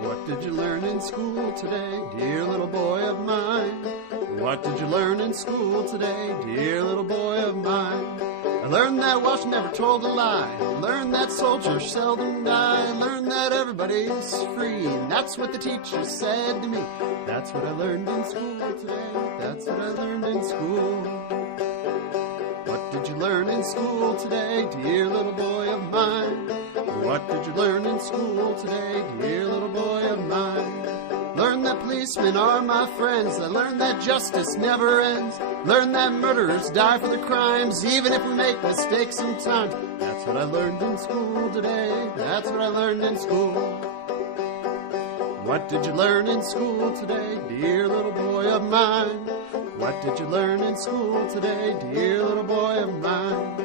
What did you learn in school today, dear little boy of mine? What did you learn in school today, dear little boy of mine? I learned that Washington never told a lie. I learned that soldiers seldom die. I learned that everybody's free, and that's what the teacher said to me. That's what I learned in school today. That's what I learned in school. What did you learn in school today, dear little boy of mine? What did you learn in school today, dear little boy of mine? Learned that policemen are my friends. I learned that justice never ends. Learned that murderers die for their crimes, even if we make mistakes sometimes. That's what I learned in school today. That's what I learned in school. What did you learn in school today, dear little boy of mine? What did you learn in school today, dear little boy of mine?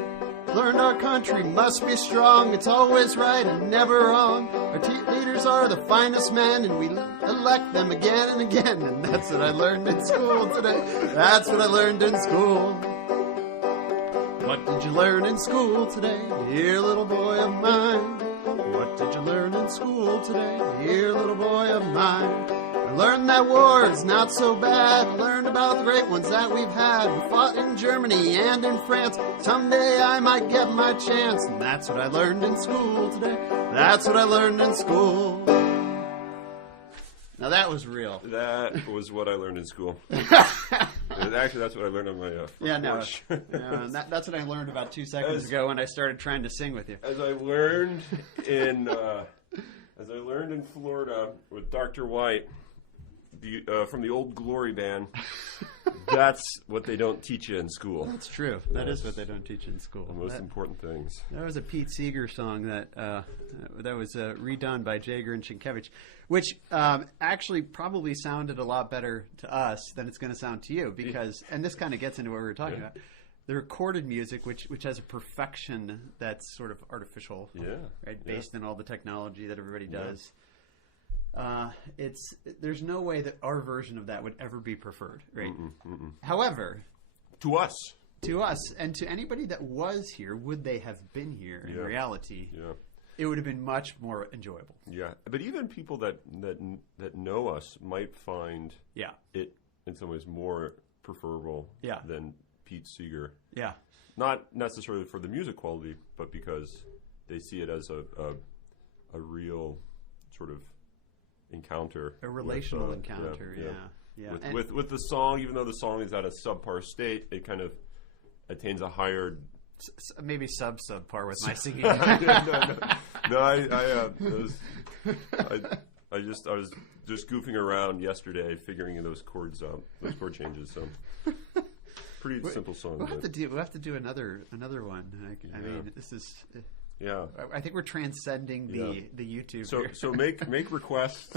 Learned our country must be strong. It's always right and never wrong. Our leaders are the finest men, and we elect them again and again. And that's what I learned in school today. That's what I learned in school. What did you learn in school today, dear little boy of mine? What did you learn in school today, dear little boy of mine? I learned that war is not so bad. I learned about the great ones that we've had. We fought in Germany and in France. Someday I might get my chance. And that's what I learned in school today. That's what I learned in school. Now that was real. That was what I learned in school. Actually, that's what I learned on my that's what I learned about 2 seconds ago when I started trying to sing with you. As I learned in Florida with Dr. White, from the Old Glory Band. That's what they don't teach you in school. That's true. That is what they don't teach you in school. The most important things. That was a Pete Seeger song that was redone by Jager and Sienkiewicz, which actually probably sounded a lot better to us than it's going to sound to you because, and this kind of gets into what we were talking about, the recorded music, which has a perfection that's sort of artificial, right, based on all the technology that everybody does. There's no way that our version of that would ever be preferred, right? However, to us and to anybody that was here, would they have been here in reality? It would have been much more enjoyable. But even people that know us might find it in some ways more preferable than Pete Seeger. Not necessarily for the music quality, but because they see it as a real sort of encounter, a relational encounter, with the song. Even though the song is at a subpar state, it kind of attains a higher, maybe subpar with my singing. I was just goofing around yesterday, figuring those chords out, those chord changes. So pretty simple song. We'll have to do another one. I mean, this is. I think we're transcending the YouTube. So make requests.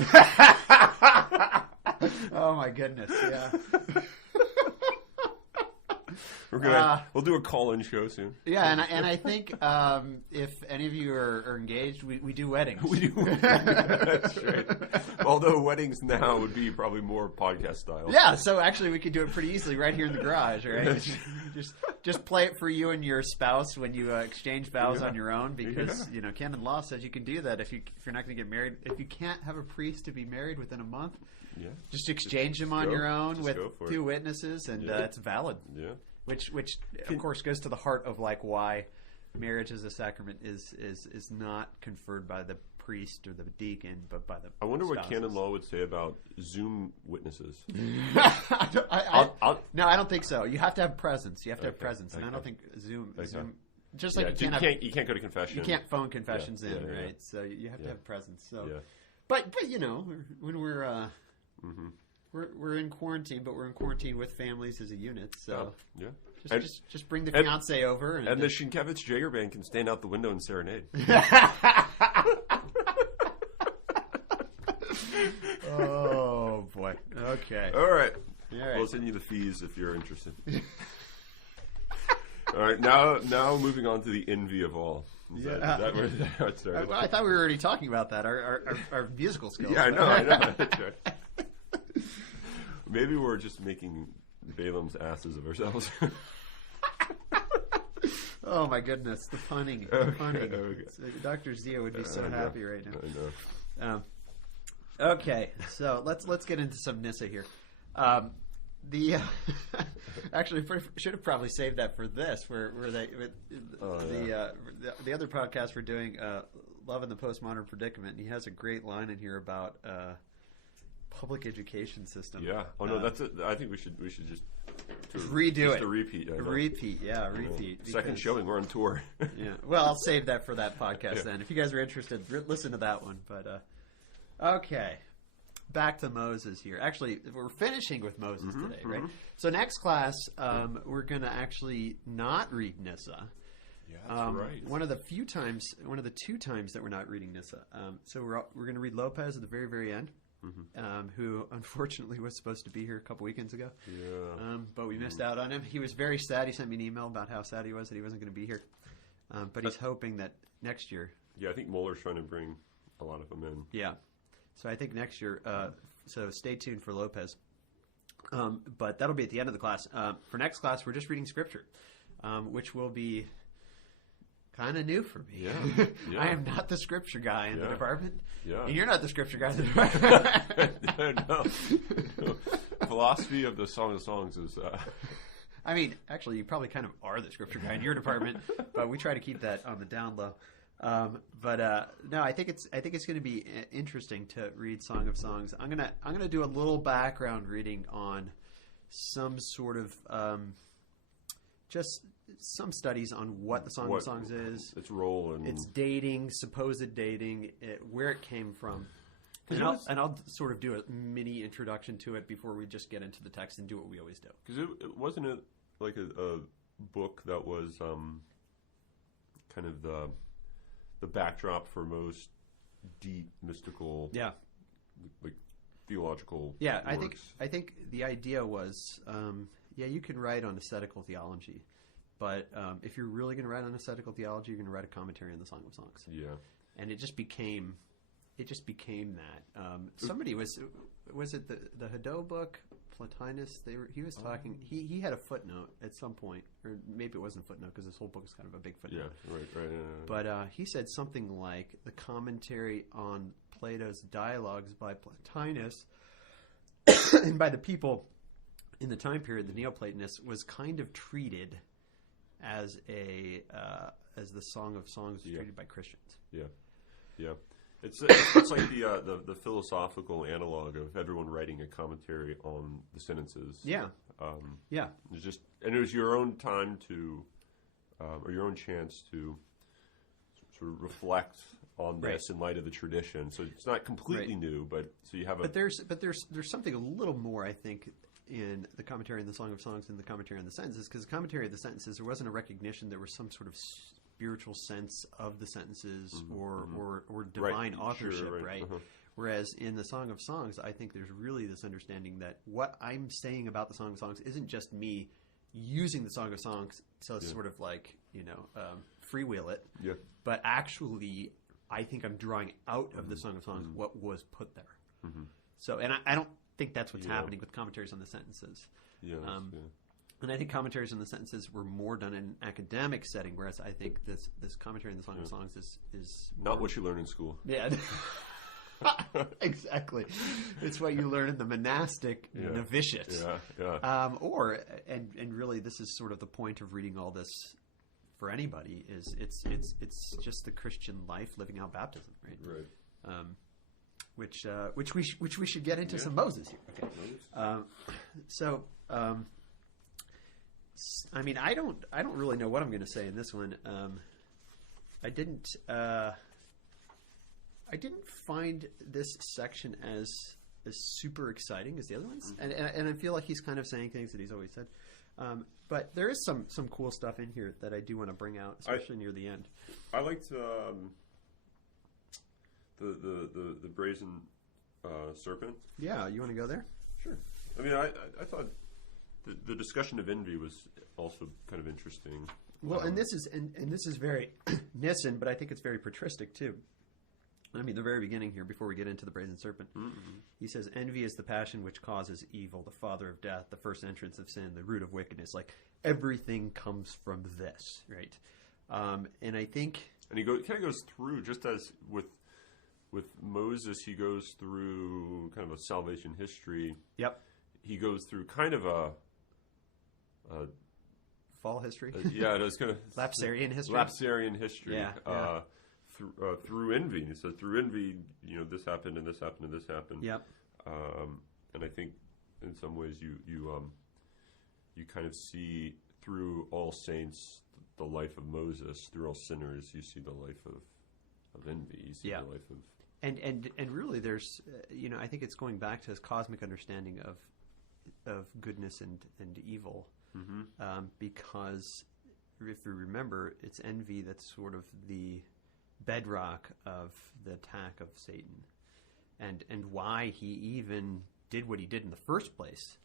Oh my goodness! Yeah. We'll do a call-in show soon. Yeah, and I think if any of you are engaged, we do weddings. We do. That's right. Although weddings now would be probably more podcast style. Yeah, so actually we could do it pretty easily right here in the garage, right? just play it for you and your spouse when you exchange vows on your own, because canon law says you can do that if you're not going to get married. If you can't have a priest to be married within a month, just exchange them on your own with 2 witnesses, and it's valid. Yeah. Which of course goes to the heart of like why marriage as a sacrament is not conferred by the priest or the deacon, but by the I wonder spouses. What canon law would say about Zoom witnesses. No, I don't think so. You have to have presence. You have to have presence, and I don't think Zoom. Just like you can't go to confession. You can't phone confessions in, right? So you have to have presence. So, but when we're in quarantine, but we're in quarantine with families as a unit. So just bring the fiance over, and the Sienkiewicz Jager band can stand out the window and serenade. Oh boy! Okay. All right. We'll send you the fees if you're interested. All right. Now moving on to the envy of all. Is that where it started? I thought we were already talking about that. Our musical skills. Yeah, I know. That's right. Maybe we're just making Balaam's asses of ourselves. Oh my goodness, the punning. The punning. Okay. Dr. Zia would be so happy right now. I know. Okay, so let's get into some Nyssa here. Actually, should have probably saved that for this, where the other podcast we're doing, Love in the Postmodern Predicament. And he has a great line in here about public education system. Yeah. Oh no, that's it. I think we should just redo it. A repeat. Repeat. Second showing. We're on tour. Yeah. Well, I'll save that for that podcast then. If you guys are interested, listen to that one. But okay, back to Moses here. Actually, we're finishing with Moses today, right? So next class, we're going to actually not read Nyssa. Yeah, that's right. One of the two times that we're not reading Nyssa. So we're going to read Lopez at the very, very end. Who unfortunately was supposed to be here a couple weekends ago. Yeah. But we missed out on him. He was very sad. He sent me an email about how sad he was that he wasn't going to be here. But he's hoping that next year. Yeah, I think Muller's trying to bring a lot of them in. Yeah. So I think next year. So stay tuned for Lopez. But that'll be at the end of the class. For next class, we're just reading scripture, which will be kind of new for me. Yeah. I am not the scripture guy in the department. Yeah. And you're not the scripture guy in the department. No. Philosophy of the Song of Songs is... I mean, actually, you probably kind of are the scripture guy in your department, but we try to keep that on the down low. No, I think it's going to be interesting to read Song of Songs. I'm gonna do a little background reading on some sort of just some studies on what the Song of Songs is, its role, and its dating, supposed dating, where it came from, and I'll sort of do a mini introduction to it before we just get into the text and do what we always do. Because it wasn't like a book that was kind of the backdrop for most deep mystical, like theological. Yeah, works. I think the idea was, you can write on ascetical theology. But if you're really going to write on ascetical theology, you're going to write a commentary on the Song of Songs. Yeah, and it just became that. Somebody was it the Hadot book, Plotinus? He was talking. He had a footnote at some point, or maybe it wasn't a footnote because this whole book is kind of a big footnote. Yeah, right. But he said something like the commentary on Plato's dialogues by Plotinus and by the people in the time period, the Neoplatonists, was kind of treated as the Song of Songs was treated by Christians. Yeah. It's like the philosophical analog of everyone writing a commentary on the sentences. Yeah. It was your own time to, or your own chance to sort of reflect on this in light of the tradition. So it's not completely new, but so you have But there's something a little more, I think, in the commentary on the Song of Songs than the commentary on the sentences, because the commentary of the sentences, there wasn't a recognition there was some sort of spiritual sense of the sentences or divine authorship, right? Whereas in the Song of Songs, I think there's really this understanding that what I'm saying about the Song of Songs isn't just me using the Song of Songs to sort of like, freewheel it, but actually I think I'm drawing out of the Song of Songs what was put there. So, and I don't think that's what's happening with commentaries on the sentences. And I think commentaries on the sentences were more done in an academic setting, whereas I think this commentary on the Song of Songs is more, not what you learn in school. Yeah, exactly. It's what you learn in the monastic novitiate. And really, this is sort of the point of reading all this for anybody. Is it's just the Christian life living out baptism, right? Right. Which we should get into some Moses here. Okay. I mean, I don't really know what I'm going to say in this one. I didn't find this section as super exciting as the other ones, and I feel like he's kind of saying things that he's always said. But there is some cool stuff in here that I do want to bring out, especially near the end. I liked the brazen serpent. Yeah, you want to go there? Sure. I mean, I thought the discussion of envy was also kind of interesting. Well, and this is very Nissan, but I think it's very patristic too. I mean, the very beginning here, before we get into the brazen serpent, he says, "Envy is the passion which causes evil, the father of death, the first entrance of sin, the root of wickedness." Like everything comes from this, right? And I think... And he kind of goes through, just as with Moses, he goes through kind of a salvation history. Yep. He goes through kind of a fall history. Yeah, it was kind of Lapsarian history. Lapsarian history. Yeah. Through envy. And he says through envy, this happened and this happened and this happened. Yep. And I think in some ways you kind of see through all saints the life of Moses. Through all sinners, you see the life of envy. You see the life of... And really, there's I think it's going back to this cosmic understanding of goodness and evil, because if you remember, it's envy that's sort of the bedrock of the attack of Satan, and why he even did what he did in the first place.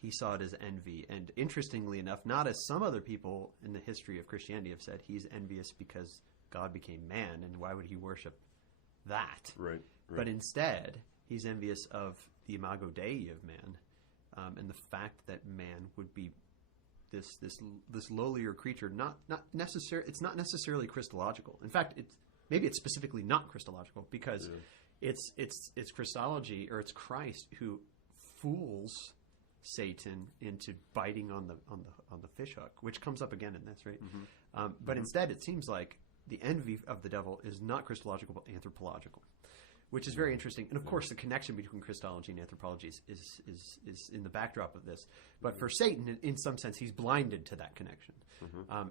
He saw it as envy, and interestingly enough, not as some other people in the history of Christianity have said, he's envious because God became man, and why would he worship that? Right. But instead, he's envious of the imago Dei of man, and the fact that man would be this lowlier creature. Not necessarily. It's not necessarily Christological. In fact, maybe it's specifically not Christological, because it's Christology, or it's Christ who fools Satan into biting on the fishhook, which comes up again in this, right? But instead, it seems like the envy of the devil is not Christological but anthropological, which is very interesting. And of course, the connection between Christology and anthropology is in the backdrop of this. But for Satan, in some sense, he's blinded to that connection,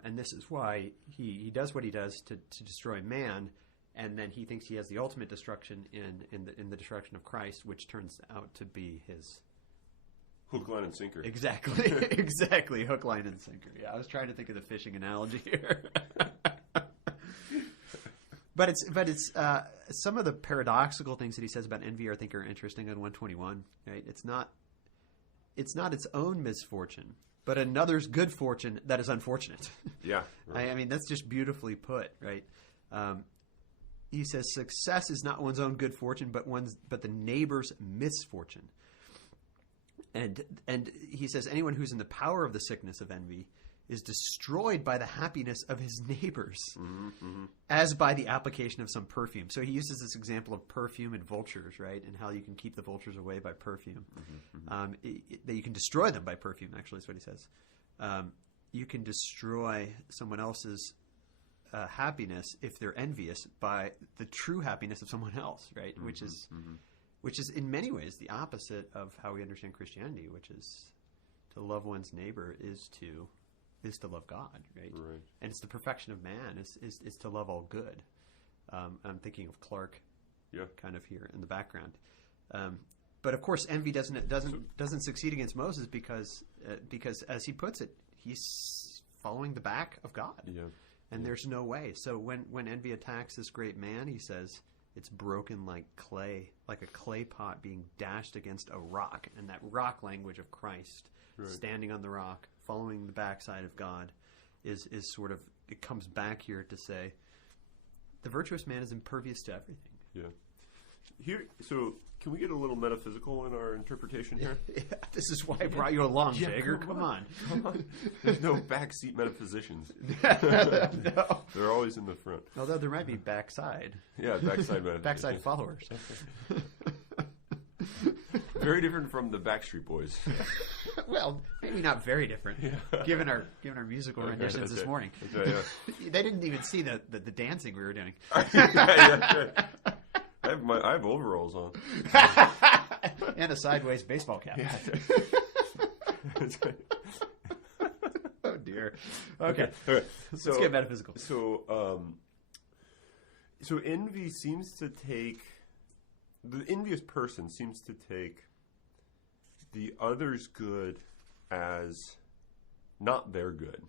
and this is why he does what he does to destroy man, and then he thinks he has the ultimate destruction in the destruction of Christ, which turns out to be his hook, line, and sinker. Exactly, hook, line, and sinker. Yeah, I was trying to think of the fishing analogy here. But it's some of the paradoxical things that he says about envy, I think, are interesting on 121. Right? It's not its own misfortune, but another's good fortune that is unfortunate. Yeah, right. I mean, that's just beautifully put, right? He says success is not one's own good fortune, but the neighbor's misfortune. And he says anyone who's in the power of the sickness of envy is destroyed by the happiness of his neighbors, as by the application of some perfume. So he uses this example of perfume and vultures, right? And how you can keep the vultures away by perfume. That you can destroy them by perfume, actually, is what he says. You can destroy someone else's happiness if they're envious by the true happiness of someone else, right? Which is in many ways the opposite of how we understand Christianity, which is to love one's neighbor is to love God, right? And it's the perfection of man is to love all good. I'm thinking of Clark, kind of here in the background. But of course, envy doesn't succeed against Moses because as he puts it, he's following the back of God, and there's no way. So when envy attacks this great man, he says it's broken like clay, like a clay pot being dashed against a rock, and that rock language of Christ. Standing on the rock, following the backside of God, is sort of, it comes back here to say the virtuous man is impervious to everything. Yeah. Here, so can we get a little metaphysical in our interpretation here? This is why I brought you along, Jagger. Come on. There's no backseat metaphysicians. No. They're always in the front. Although there might be backside. Yeah, backside metaphysicians. Backside followers. Very different from the Backstreet Boys. Well, maybe not very different, given our musical renditions this morning. They didn't even see the dancing we were doing. I have overalls on and a sideways baseball cap. Oh dear. Okay. Let's get metaphysical. So envy seems to take. The envious person seems to take the other's good as not their good.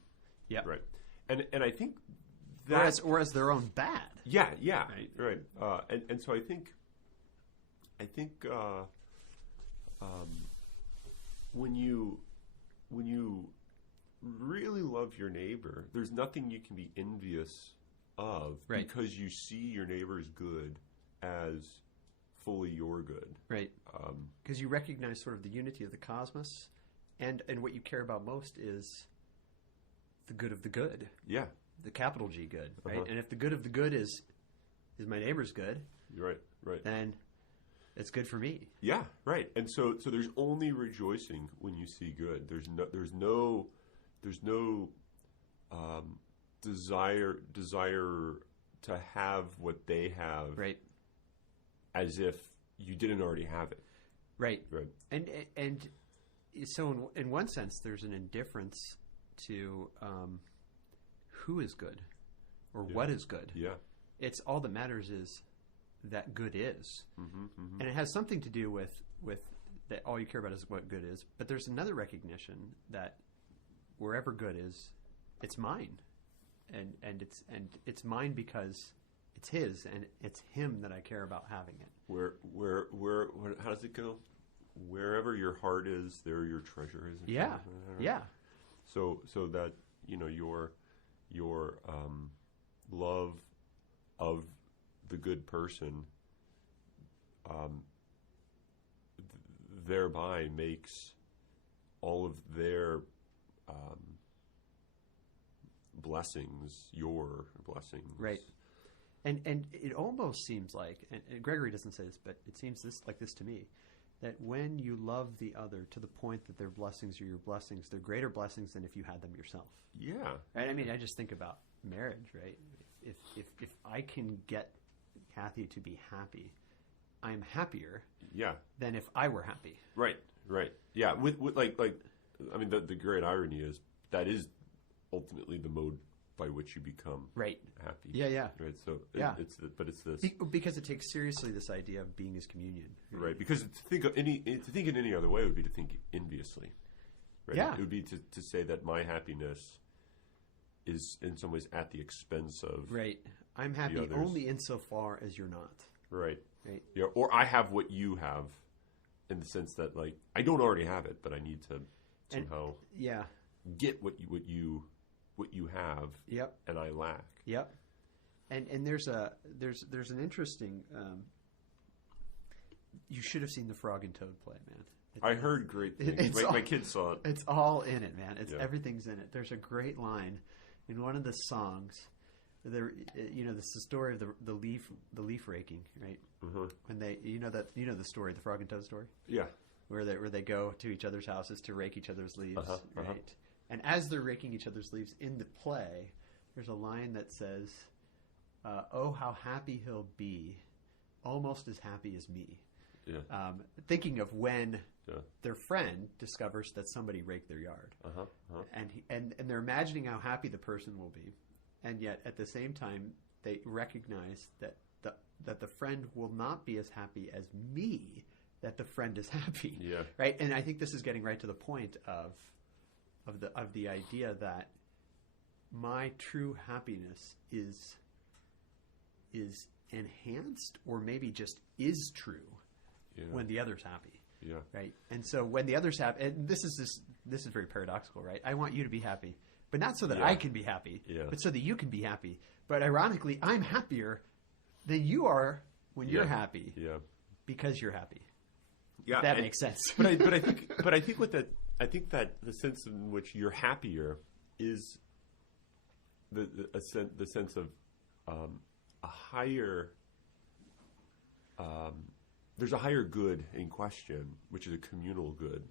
Yeah. Right. And I think that... Or as their own bad. Yeah. Right. And so I think when you really love your neighbor, there's nothing you can be envious of, because you see your neighbor's good as fully your good. Right. Because you recognize sort of the unity of the cosmos, and what you care about most is the good of the good. Yeah. the capital G good, right? And if the good of the good is my neighbor's good, right, then it's good for me. Yeah, right. And so there's only rejoicing when you see good. There's no desire to have what they have, right? As if you didn't already have it, right? And so in one sense, there's an indifference to who is good or what is good. Yeah, it's all that matters is that good is, and it has something to do with that. All you care about is what good is. But there's another recognition that wherever good is, it's mine, and it's mine because it's his, and it's him that I care about having it. Where how does it go? Wherever your heart is, there your treasure is. Yeah, yeah. So that your love of the good person thereby makes all of their blessings your blessings. Right. And it almost seems like, and Gregory doesn't say this, but it seems like this to me, that when you love the other to the point that their blessings are your blessings, they're greater blessings than if you had them yourself. Yeah. Right? I mean, I just think about marriage, right? If I can get Kathy to be happy, I'm happier. Yeah. Than if I were happy. Right. Yeah. With like I mean, the great irony is that is ultimately the mode by which you become happy. Yeah. Right. So it's this because it takes seriously this idea of being as communion. Right. Because to think in any other way would be to think enviously. Right? Yeah. It would be to say that my happiness is in some ways at the expense of I'm happy only insofar as you're not. Right. Yeah. Or I have what you have, in the sense that like I don't already have it, but I need to somehow get what you have. Yep. And I lack. Yep. And there's an interesting. You should have seen the Frog and Toad play, man. I heard great things. My kids saw it. It's all in it, man. Everything's in it. There's a great line in one of the songs. This is the story of the leaf raking, right? Mm-hmm. When they, the story, the Frog and Toad story. Yeah. Where they go to each other's houses to rake each other's leaves, right? And as they're raking each other's leaves in the play, there's a line that says, "Oh, how happy he'll be, almost as happy as me." Yeah. Thinking of when their friend discovers that somebody raked their yard, and they're imagining how happy the person will be, and yet at the same time they recognize that the friend will not be as happy as me. That the friend is happy, right? And I think this is getting right to the point of the idea that my true happiness is enhanced, or maybe just is true. Yeah. When the other's happy, right, and so when the other's happy, and this is very paradoxical, right? I want you to be happy, but not so that I can be happy, but so that you can be happy. But ironically, I'm happier than you are when you're happy, because you're happy. Yeah, if that makes sense. But I think that the sense in which you're happier is the sense of a higher. There's a higher good in question, which is a communal good,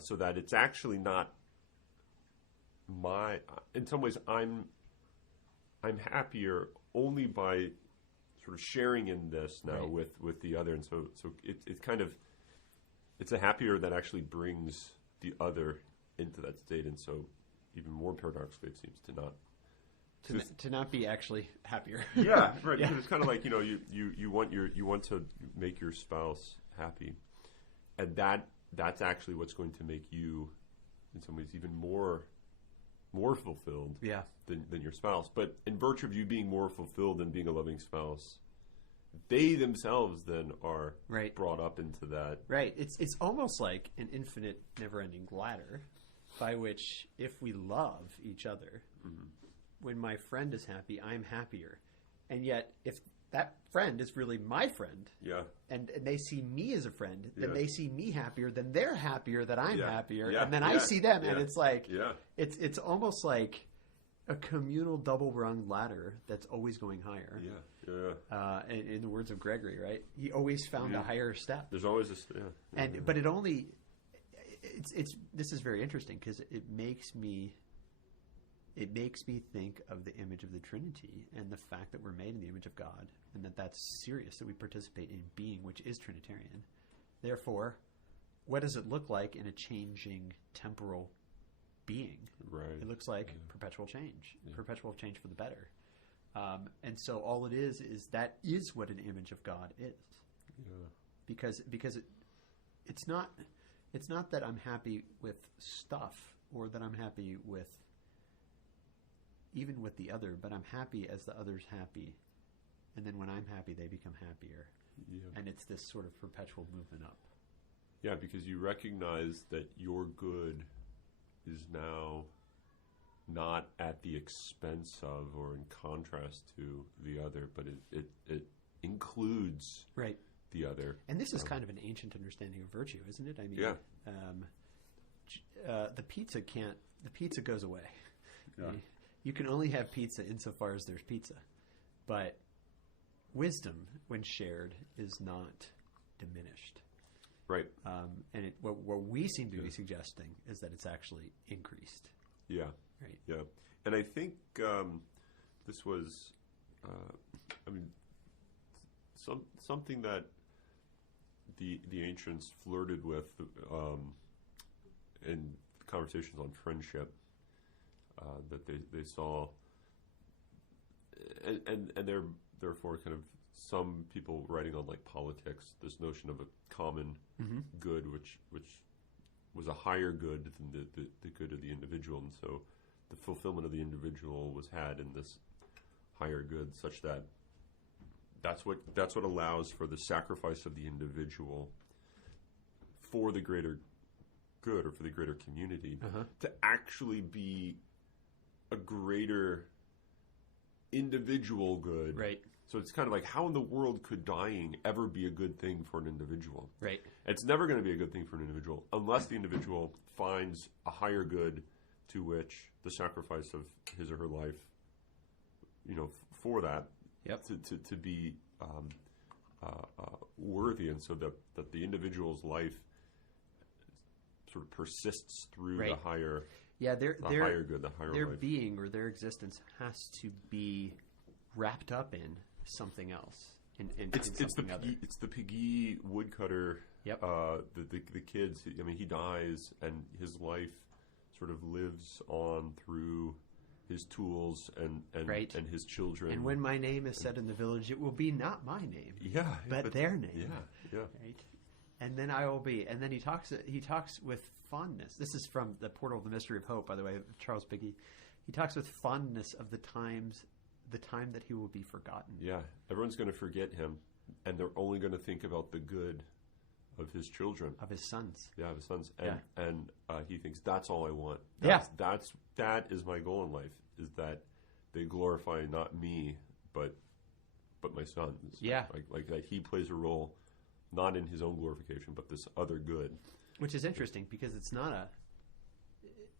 so that it's actually not in some ways, I'm happier only by sort of sharing in this now with the other, and so it's kind of it's a happier that actually brings the other into that state, and so even more paradoxically, it seems to not be actually happier. Yeah, right. Because it's kind of like you want to make your spouse happy, and that's actually what's going to make you, in some ways, even more fulfilled. Than your spouse. But in virtue of you being more fulfilled and being a loving spouse, they themselves then are brought up into that. Right. It's almost like an infinite, never-ending ladder, by which if we love each other. Mm-hmm. When my friend is happy, I'm happier. And yet, if that friend is really my friend, and they see me as a friend, then they see me happier, then they're happier that I'm happier, and then I see them, and it's like, it's almost like a communal double-rung ladder that's always going higher. In the words of Gregory, right? He always found a higher step. There's always but it only this is very interesting because it makes me think of the image of the Trinity and the fact that we're made in the image of God, and that's serious, that we participate in being which is Trinitarian. Therefore, what does it look like in a changing temporal being? Right. It looks like perpetual change for the better. And so all it is that is what an image of God is. Yeah. Because it's not that I'm happy with stuff or that I'm happy with even with the other, but I'm happy as the other's happy. And then when I'm happy, they become happier. Yeah. And it's this sort of perpetual movement up. Yeah, because you recognize that your good is now not at the expense of or in contrast to the other, but it includes the other. And this is kind of an ancient understanding of virtue, isn't it? I mean, the pizza goes away. Yeah. You can only have pizza insofar as there's pizza. But wisdom, when shared, is not diminished. Right. And what we seem to be suggesting is that it's actually increased. Yeah. Right. Yeah. And I think this was, something that the ancients flirted with in conversations on friendship that they saw, and they're therefore kind of some people writing on like politics, this notion of a common good, which was a higher good than the good of the individual, and so the fulfillment of the individual was had in this higher good, such that that's what allows for the sacrifice of the individual for the greater good or for the greater community to actually be a greater individual good. Right. So it's kind of like, how in the world could dying ever be a good thing for an individual? Right. It's never going to be a good thing for an individual unless the individual finds a higher good to which the sacrifice of his or her life, for that, to be worthy, and so that the individual's life sort of persists through the higher. Yeah, higher good, the higher their life. Being or their existence has to be wrapped up in something else. It's the piggy woodcutter. Yep. The kids. I mean, he dies, and his life sort of lives on through his tools and his children. And when my name is said in the village, it will be not my name, but their name. Yeah. Right. And then I will be. And then he talks with fondness. This is from The Portal of the Mystery of Hope, by the way, Charles Piggy. He talks with fondness of the time that he will be forgotten. Yeah, everyone's going to forget him, and they're only going to think about the good of his children, of his sons. Yeah, of his sons, and he thinks that's all I want. That is my goal in life, is that they glorify not me, but my sons. Yeah, like that he plays a role, not in his own glorification, but this other good. Which is interesting because it's not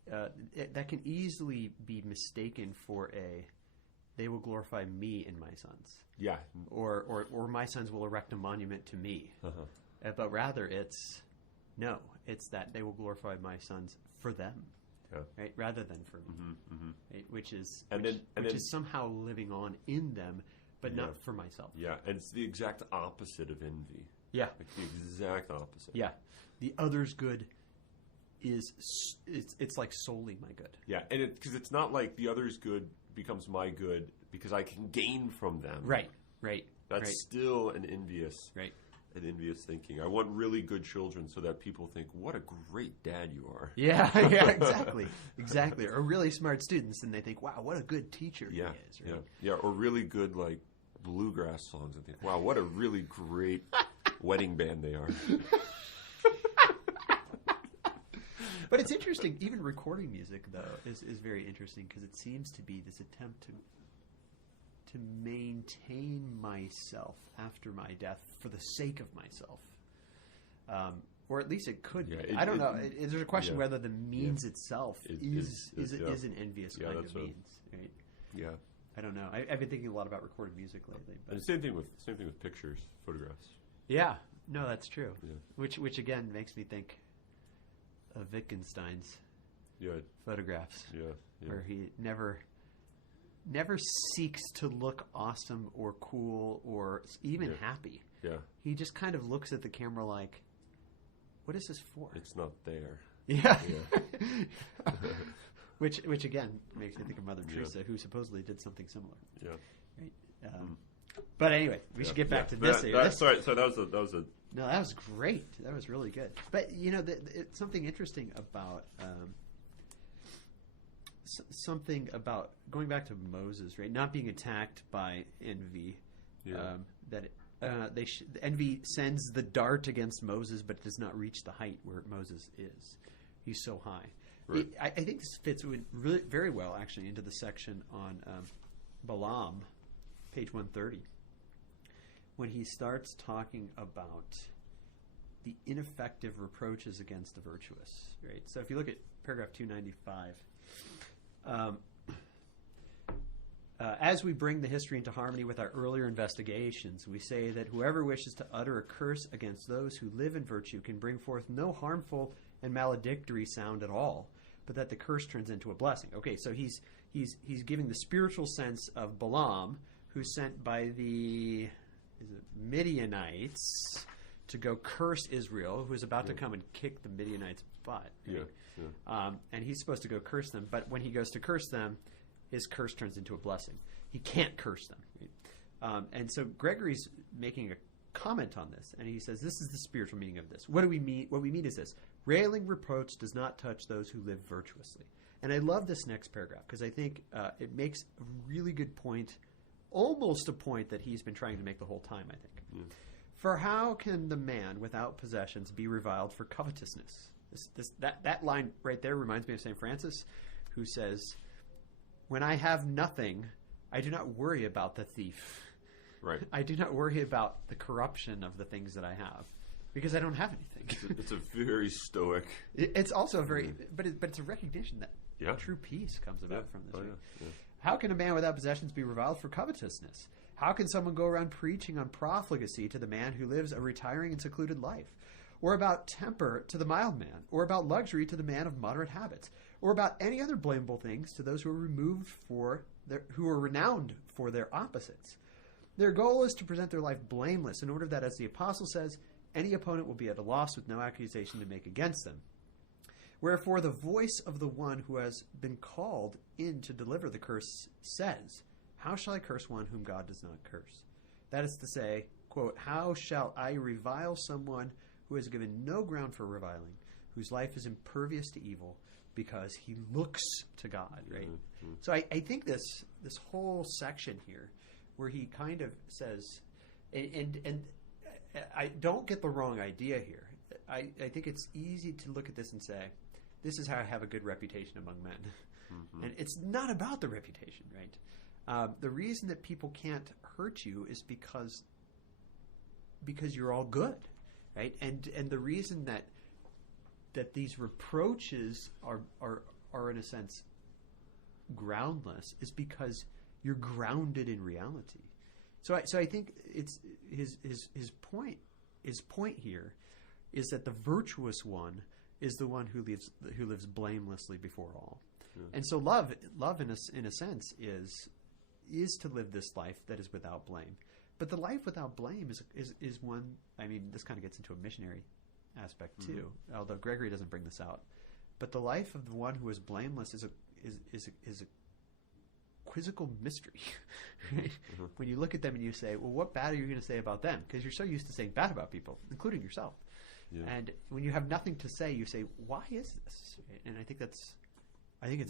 that can easily be mistaken for they will glorify me in my sons. Yeah. Or my sons will erect a monument to me. But rather it's that they will glorify my sons for them. Yeah. Right? Rather than for me. Right? Which is somehow living on in them, but not for myself. Yeah, and it's the exact opposite of envy. Yeah. Like the exact opposite. Yeah. The other's good it's like solely my good. Yeah, and because it's not like the other's good becomes my good because I can gain from them. Right. That's still an envious thinking. I want really good children so that people think, what a great dad you are. Yeah, exactly. Or really smart students, and they think, wow, what a good teacher he is. Right? Yeah. Or really good like bluegrass songs, and think, wow, what a really great wedding band they are. But it's interesting, even recording music, though, is very interesting because it seems to be this attempt to maintain myself after my death for the sake of myself. or at least it could be. I don't know. There's a question whether the means itself is an envious kind of means, right? Yeah. I don't know. I've been thinking a lot about recorded music lately. But. And same thing with pictures, photographs. Yeah. No, that's true. Yeah. Which again makes me think of Wittgenstein's photographs. Yeah. Where he never seeks to look awesome or cool or even happy. Yeah. He just kind of looks at the camera like, what is this for? It's not there. Yeah. Which again makes me think of Mother Teresa, who supposedly did something similar. Yeah. Right? But anyway, we should get back to this. Sorry, that was a. No, that was great. That was really good. But it's something interesting about going back to Moses, right? Not being attacked by envy. Yeah. Envy sends the dart against Moses, but does not reach the height where Moses is. He's so high. Right. I think this fits really very well, actually, into the section on Balaam, page 130, when he starts talking about the ineffective reproaches against the virtuous. Right. So if you look at paragraph 295. As we bring the history into harmony with our earlier investigations, we say that whoever wishes to utter a curse against those who live in virtue can bring forth no harmful and maledictory sound at all, but that the curse turns into a blessing. Okay, so he's giving the spiritual sense of Balaam, who's sent by the Midianites to go curse Israel, who is about to come and kick the Midianites' butt. Right? Yeah. And he's supposed to go curse them, but when he goes to curse them, his curse turns into a blessing. He can't curse them. Right? And so Gregory's making a comment on this, and he says, this is the spiritual meaning of this. What do we mean? What we mean is this: railing reproach does not touch those who live virtuously. And I love this next paragraph because I think it makes a really good point, almost a point that he's been trying to make the whole time, I think. Mm. For how can the man without possessions be reviled for covetousness? That line right there reminds me of St. Francis, who says, when I have nothing, I do not worry about the thief. Right. I do not worry about the corruption of the things that I have, because I don't have anything. It's a very stoic. It's also a very, but it's a recognition that true peace comes about from this. Yeah. How can a man without possessions be reviled for covetousness? How can someone go around preaching on profligacy to the man who lives a retiring and secluded life? Or about temper to the mild man? Or about luxury to the man of moderate habits? Or about any other blamable things to those who are renowned for their opposites? Their goal is to present their life blameless, in order that, as the apostle says, any opponent will be at a loss with no accusation to make against them. Wherefore the voice of the one who has been called in to deliver the curse says, how shall I curse one whom God does not curse? That is to say, quote, how shall I revile someone who has given no ground for reviling, whose life is impervious to evil, because he looks to God, right? Mm-hmm. So I think this whole section here, where he kind of says, and I don't get the wrong idea here. I think it's easy to look at this and say, this is how I have a good reputation among men. Mm-hmm. And it's not about the reputation, right? The reason that people can't hurt you is because you're all good, right? And the reason that these reproaches are in a sense groundless is because you're grounded in reality. So I think it's his point here is that the virtuous one is the one who lives blamelessly before all. Yeah. And so love in a sense is to live this life that is without blame. But the life without blame is one. I mean, this kind of gets into a missionary aspect too. Mm-hmm. Although Gregory doesn't bring this out, but the life of the one who is blameless is a quizzical mystery. Right? Mm-hmm. When you look at them and you say, well, what bad are you going to say about them? Because you're so used to saying bad about people, including yourself. Yeah. And when you have nothing to say, you say, why is this? And I think it's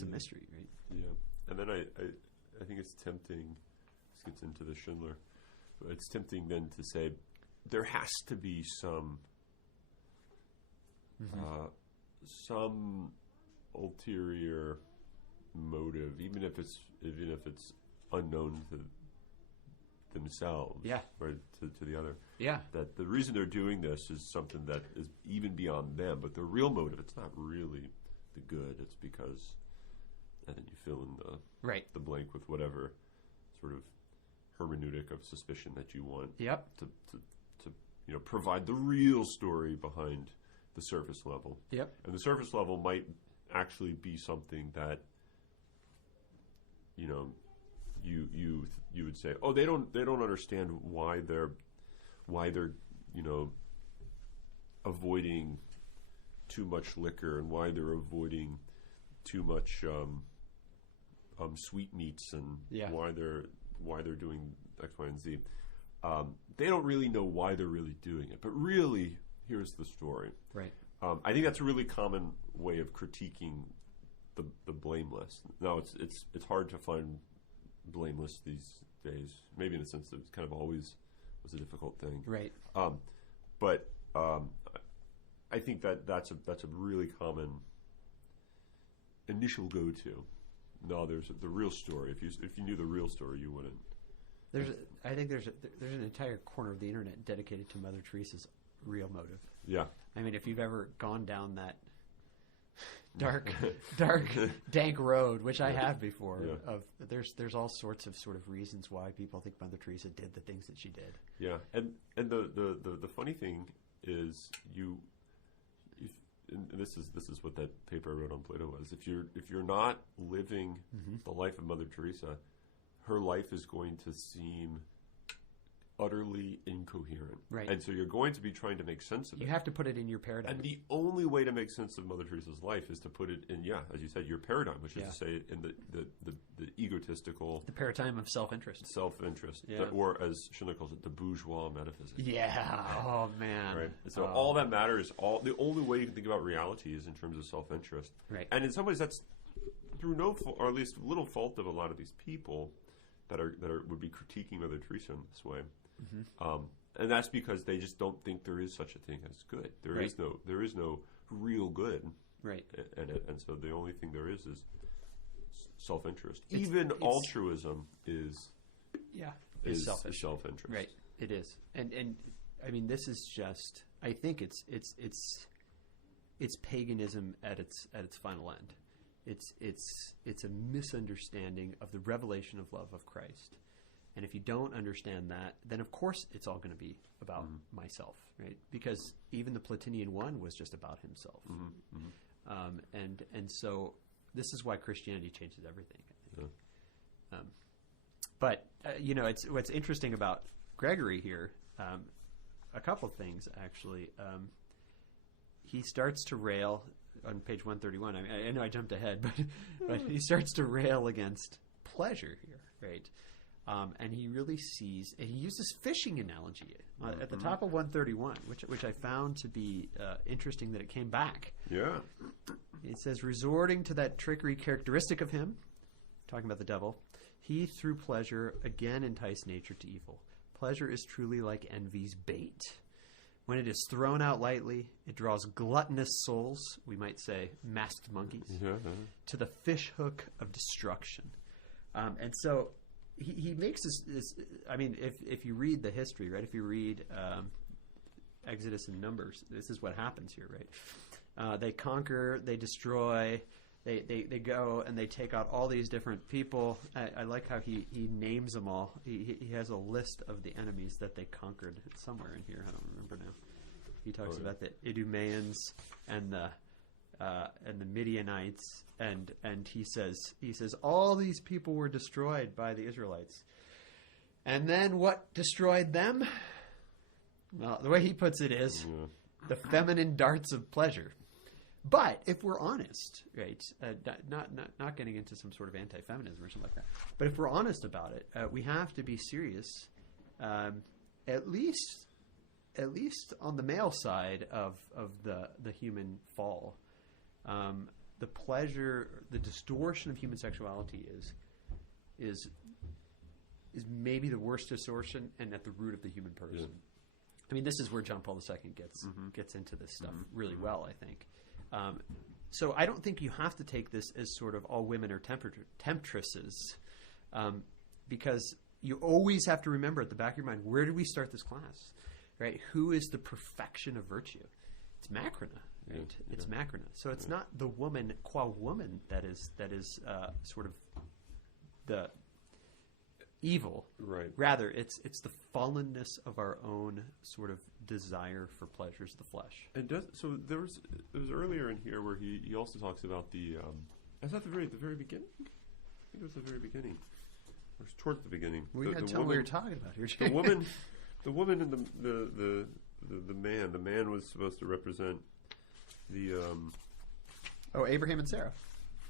a mystery, right? Yeah. And then I think it's tempting, this gets into the Schindler, but it's tempting then to say there has to be some ulterior motive, even if it's unknown to themselves, right, to the other. Yeah. That the reason they're doing this is something that is even beyond them, but the real motive, it's not really the good. It's because, and then you fill in the blank with whatever sort of hermeneutic of suspicion that you want. Yep. To provide the real story behind the surface level. Yep. And the surface level might actually be something that, you would say, oh, they don't understand why they're avoiding too much liquor and why they're avoiding too much sweetmeats and why they're doing X, Y, and Z. They don't really know why they're really doing it, but really, here's the story. Right. I think that's a really common way of critiquing the blameless. Now, it's hard to find blameless these days. Maybe in a sense that it kind of always was a difficult thing. Right. But I think that's a really common initial go-to. No, there's the real story. If you knew the real story, you wouldn't. I think there's an entire corner of the internet dedicated to Mother Teresa's real motive. Yeah. I mean, if you've ever gone down that dark, dank road, which I have before, of there's all sorts of sort of reasons why people think Mother Teresa did the things that she did. Yeah, and the funny thing is and this is what that paper I wrote on Plato was. If you're not living the life of Mother Teresa, her life is going to seem utterly incoherent. Right. And so you're going to be trying to make sense of it. You have to put it in your paradigm. And the only way to make sense of Mother Teresa's life is to put it in, as you said, your paradigm, which is to say in the egotistical... The paradigm of self-interest. Self-interest. Or as Schindler calls it, the bourgeois metaphysics. Yeah. Oh, man. Right. And so all that matters, the only way you can think about reality is in terms of self-interest. Right. And in some ways that's through no fault, or at least little fault of a lot of these people that would be critiquing Mother Teresa in this way. And that's because they just don't think there is such a thing as good. There is no real good. Right. And so the only thing there is self-interest. Even altruism is self-interest. Right. It is. And I mean, this is just, I think it's paganism at its final end. It's a misunderstanding of the revelation of love of Christ. And if you don't understand that, then of course it's all going to be about myself, right? Because even the Platinian one was just about himself. And so this is why Christianity changes everything, I think. But it's what's interesting about Gregory here. A couple things actually. He starts to rail on page 131. I know I jumped ahead, but he starts to rail against pleasure here, right? And he really sees, and he uses fishing analogy at the top of 131, which I found to be interesting that it came back. Yeah. It says, resorting to that trickery characteristic of him, talking about the devil, he through pleasure again enticed nature to evil. Pleasure is truly like envy's bait. When it is thrown out lightly, it draws gluttonous souls, we might say masked monkeys, to the fish hook of destruction. And so he makes this. I mean, if you read the history, right? If you read Exodus and Numbers, this is what happens here, right? They conquer, they destroy, they go and they take out all these different people. I like how he names them all. He has a list of the enemies that they conquered. It's somewhere in here. I don't remember now. He talks about the Idumeans and the Midianites, and he says all these people were destroyed by the Israelites. And then what destroyed them? Well, the way he puts it is the feminine darts of pleasure. But if we're honest, right, not getting into some sort of anti-feminism or something like that, but if we're honest about it, we have to be serious, at least on the male side of the human fall. The pleasure, the distortion of human sexuality is maybe the worst distortion and at the root of the human person. Yeah. I mean, this is where John Paul II gets into this stuff really well, I think. So I don't think you have to take this as sort of all women are temptresses, because you always have to remember at the back of your mind, where did we start this class? Right? Who is the perfection of virtue? It's Macrina, right? Yeah. It's Macrina. So it's not the woman qua woman that is sort of the evil. Right. Rather, it's the fallenness of our own sort of desire for pleasures of the flesh. And it was earlier in here where he also talks about the is that the very beginning? I think it was the very beginning. Or towards the beginning. Well, you got to tell me what you're talking about here. The woman and the man. The man was supposed to represent the Abraham and Sarah.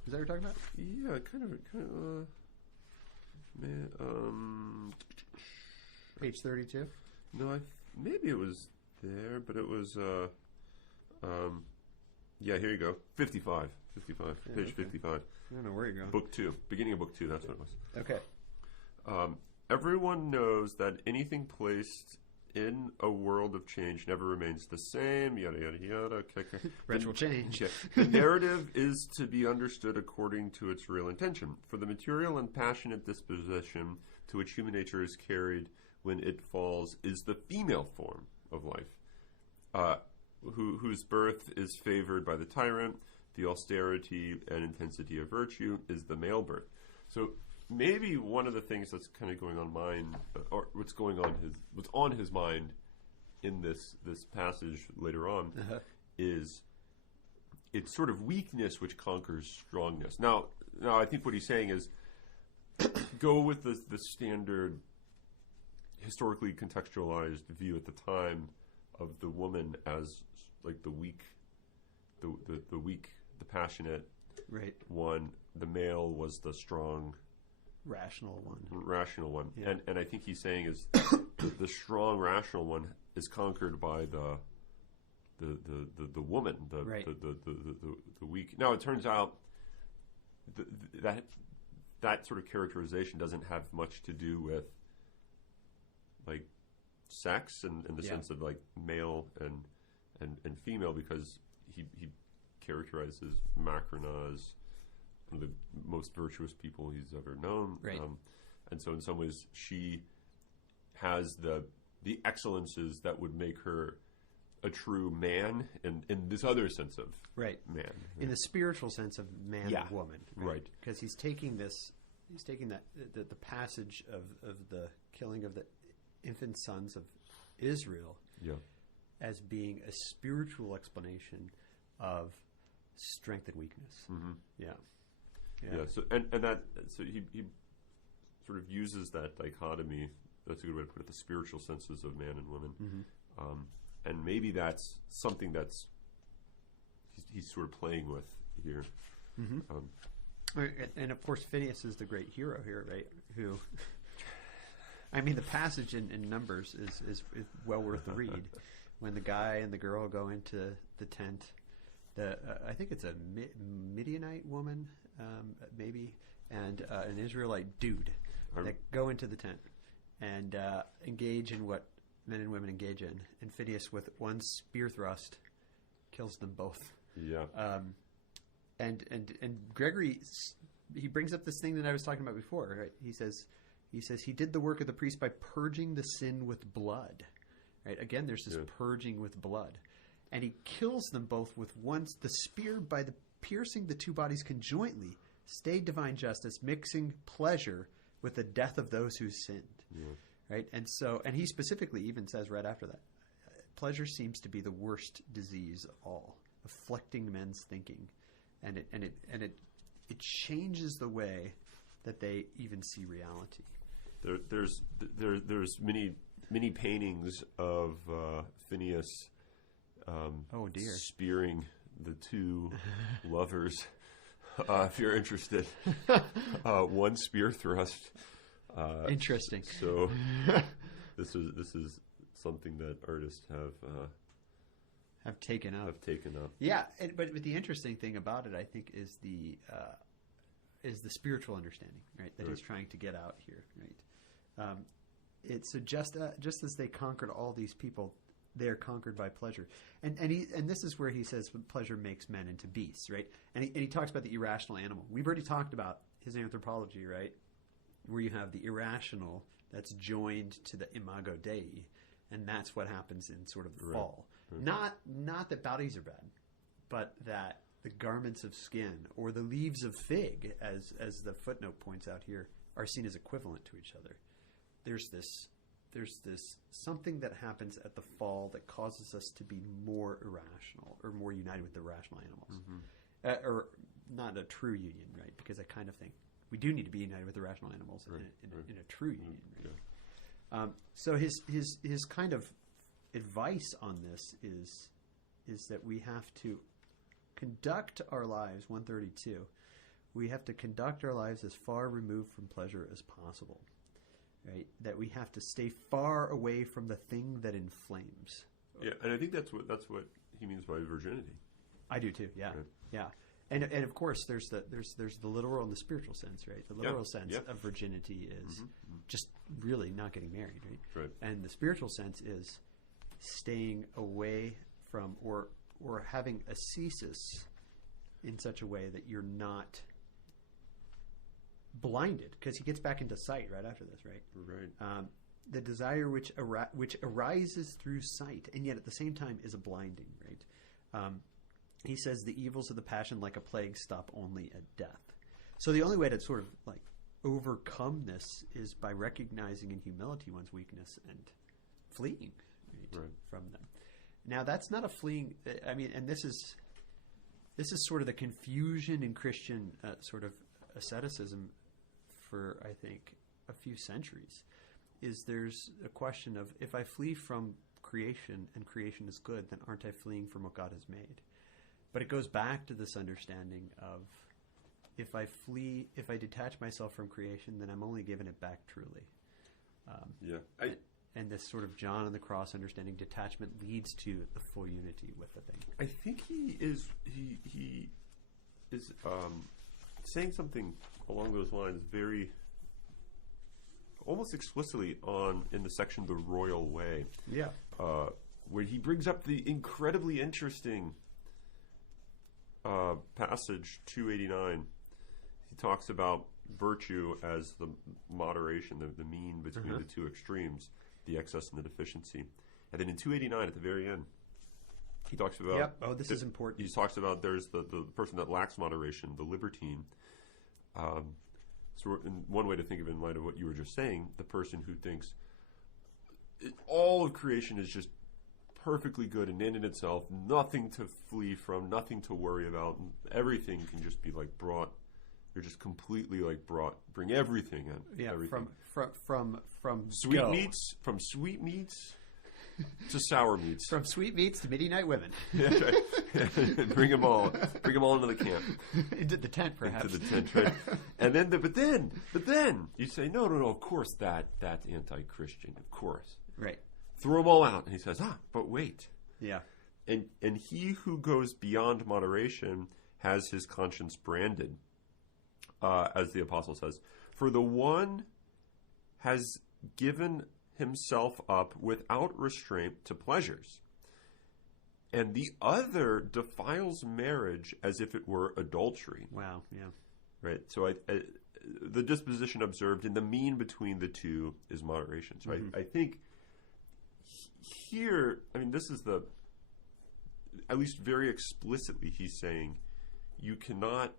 Is that what you're talking about? Yeah, kind of man. Page 32. No, maybe it was there, but it was. Yeah, here you go. 55. Yeah, page 55. I don't know where you're going. Book 2, beginning of book 2. That's what it was. Okay. Everyone knows that anything placed in a world of change never remains the same, yada, yada, yada. Okay. Gradual change. The narrative is to be understood according to its real intention. For the material and passionate disposition to which human nature is carried when it falls is the female form of life, whose birth is favored by the tyrant. The austerity and intensity of virtue is the male birth. So maybe one of the things that's kind of going on what's on his mind in this passage later on is it's sort of weakness which conquers strongness. Now I think what he's saying is go with the standard historically contextualized view at the time of the woman as like the weak, the weak, the passionate one. The male was the strong, rational one. Yeah. And I think he's saying is the strong, rational one is conquered by the woman, the weak. Now it turns out that sort of characterization doesn't have much to do with like sex and in the sense of like male and female, because he characterizes Macrina as one of the most virtuous people he's ever known. Right. And so in some ways she has the excellences that would make her a true man in this other sense of man. Right? In the spiritual sense of man and woman. Right. Because he's taking that the passage of the killing of the infant sons of Israel as being a spiritual explanation of strength and weakness. Mm-hmm. Yeah. So he sort of uses that dichotomy. That's a good way to put it. The spiritual senses of man and woman, and maybe that's something that's he's sort of playing with here. Mm-hmm. And of course, Phineas is the great hero here, right? Who, I mean, the passage in Numbers is well worth the read. When the guy and the girl go into the tent, I think it's a Midianite woman, maybe, and an Israelite dude that go into the tent and engage in what men and women engage in. And Phineas, with one spear thrust, kills them both. Yeah. And Gregory, he brings up this thing that I was talking about before. Right? He says he did the work of the priest by purging the sin with blood. Right? Again, there's this purging with blood, and he kills them both with the spear by the piercing the two bodies conjointly. Stayed divine justice, mixing pleasure with the death of those who sinned. Yeah. Right? And he specifically even says right after that, pleasure seems to be the worst disease of all, afflicting men's thinking, and it changes the way that they even see reality. There's many paintings of Phineas spearing the two lovers. If you're interested, one spear thrust. Interesting. So this is something that artists have taken up. Yeah, but the interesting thing about it, I think, is the spiritual understanding, right? That he's trying to get out here, right? It's just as they conquered all these people, they are conquered by pleasure, and this is where he says pleasure makes men into beasts, right? And he talks about the irrational animal. We've already talked about his anthropology, right? where you have the irrational that's joined to the imago Dei, and that's what happens in sort of the fall. Right. Not that bodies are bad, but that the garments of skin or the leaves of fig, as the footnote points out here, are seen as equivalent to each other. There's this something that happens at the fall that causes us to be more irrational or more united with the rational animals, or not a true union, right? Because I kind of think we do need to be united with the rational animals in a true union. Right? Yeah. So his kind of advice on this is that we have to conduct our lives, 132, we have to conduct our lives as far removed from pleasure as possible, right? That we have to stay far away from the thing that inflames. Yeah, and I think that's what he means by virginity. I do too. Yeah, right. Yeah, and of course there's the literal and the spiritual sense, right? The literal sense of virginity is just really not getting married, right? Right. And the spiritual sense is staying away from or having ascesis in such a way that you're not blinded, because he gets back into sight right after this, right? Right. The desire which arises through sight, and yet at the same time is a blinding, right? He says the evils of the passion, like a plague, stop only at death. So the only way to sort of like overcome this is by recognizing in humility one's weakness and fleeing from them. Now that's not a fleeing. I mean, and this is sort of the confusion in Christian sort of asceticism for, I think, a few centuries. Is there's a question of, if I flee from creation and creation is good, then aren't I fleeing from what God has made? But it goes back to this understanding of, if I detach myself from creation, then I'm only giving it back truly. And this sort of John on the cross understanding, detachment leads to the full unity with the thing. I think he is saying something along those lines very almost explicitly in the section The Royal Way. Yeah. Where he brings up the incredibly interesting passage 289. He talks about virtue as the moderation, the mean between the two extremes, the excess and the deficiency. And then in 289 at the very end, he talks about... Yep. Oh, this is important. He talks about there's the person that lacks moderation, the libertine. So in one way to think of it in light of what you were just saying, the person who thinks all of creation is just perfectly good and in itself, nothing to flee from, nothing to worry about, and everything can just be like brought... You're just completely like bring everything in. Yeah, everything. From sweet meats to sour meats. From sweet meats to Midianite women. Yeah, right. Bring them all into the camp. Into the tent, perhaps. Into the tent, right? And then, but then you say, no. Of course that's anti-Christian. Of course, right? Throw them all out. And he says, but wait. Yeah. And he who goes beyond moderation has his conscience branded. As the apostle says, for the one has given himself up without restraint to pleasures, and the other defiles marriage as if it were adultery. Wow, yeah. Right, so the disposition observed in the mean between the two is moderation. So I think here, I mean, this is at least very explicitly, he's saying you cannot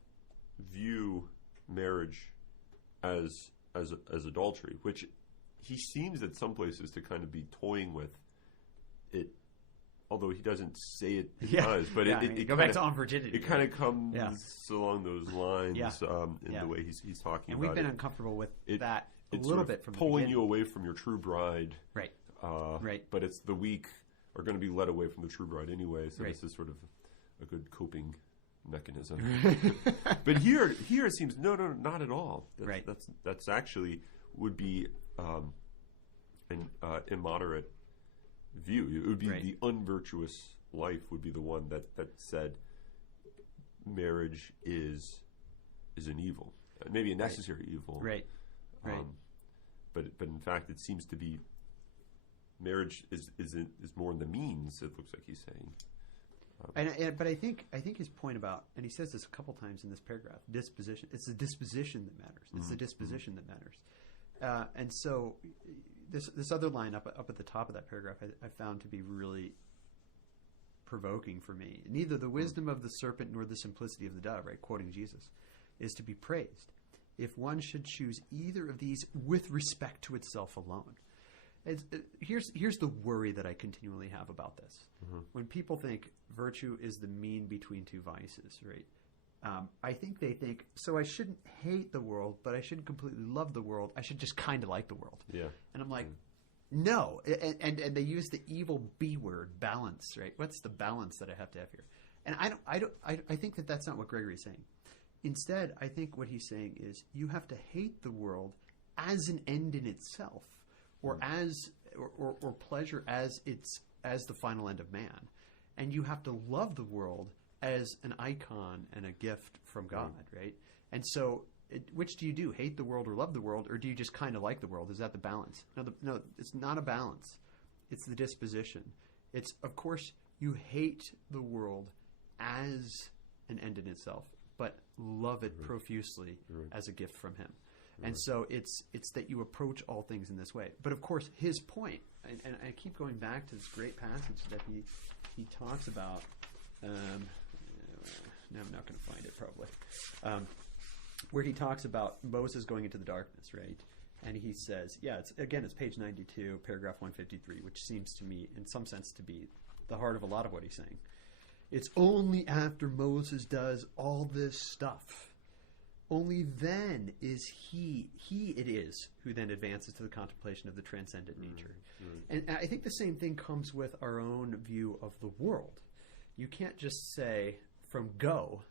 view marriage as adultery, which he seems at some places to kind of be toying with it, although he doesn't say it does. But it go back to on virginity. It kind of comes along those lines in the way he's talking and about it. We've been uncomfortable with that a little bit from pulling you away from your true bride. Right. Right. But it's the weak are going to be led away from the true bride anyway, so this is sort of a good coping mechanism. But here it seems no, not at all. That's actually would be an immoderate view. It would be the unvirtuous life would be the one that said marriage is an evil, maybe a necessary evil. Right. But in fact, it seems to be marriage is more in the means. It looks like he's saying. But I think his point about, and he says this a couple times in this paragraph, disposition. It's the disposition that matters. It's the disposition that matters. And so this other line up at the top of that paragraph I found to be really provoking for me. Neither the wisdom of the serpent nor the simplicity of the dove, right, quoting Jesus, is to be praised if one should choose either of these with respect to itself alone. Here's the worry that I continually have about this. Mm-hmm. When people think virtue is the mean between two vices, right? I think they think, so I shouldn't hate the world, but I shouldn't completely love the world. I should just kind of like the world. Yeah. And I'm like, no. And they use the evil B word, balance, right? What's the balance that I have to have here? And I think that that's not what Gregory's saying. Instead, I think what he's saying is you have to hate the world as an end in itself, or as or pleasure as the final end of man, and you have to love the world as an icon and a gift from God, right? And so, which do you do? Hate the world or love the world, or do you just kind of like the world? Is that the balance? No, it's not a balance. It's the disposition. It's, of course, you hate the world as an end in itself, but love it profusely as a gift from Him. And so it's that you approach all things in this way. But of course, his point, and I keep going back to this great passage that he talks about. Now I'm not going to find it probably, where he talks about Moses going into the darkness, right? And he says, it's page 92, paragraph 153, which seems to me, in some sense, to be the heart of a lot of what he's saying. It's only after Moses does all this stuff, only then is he it is who then advances to the contemplation of the transcendent nature. And I think the same thing comes with our own view of the world. You can't just say from go,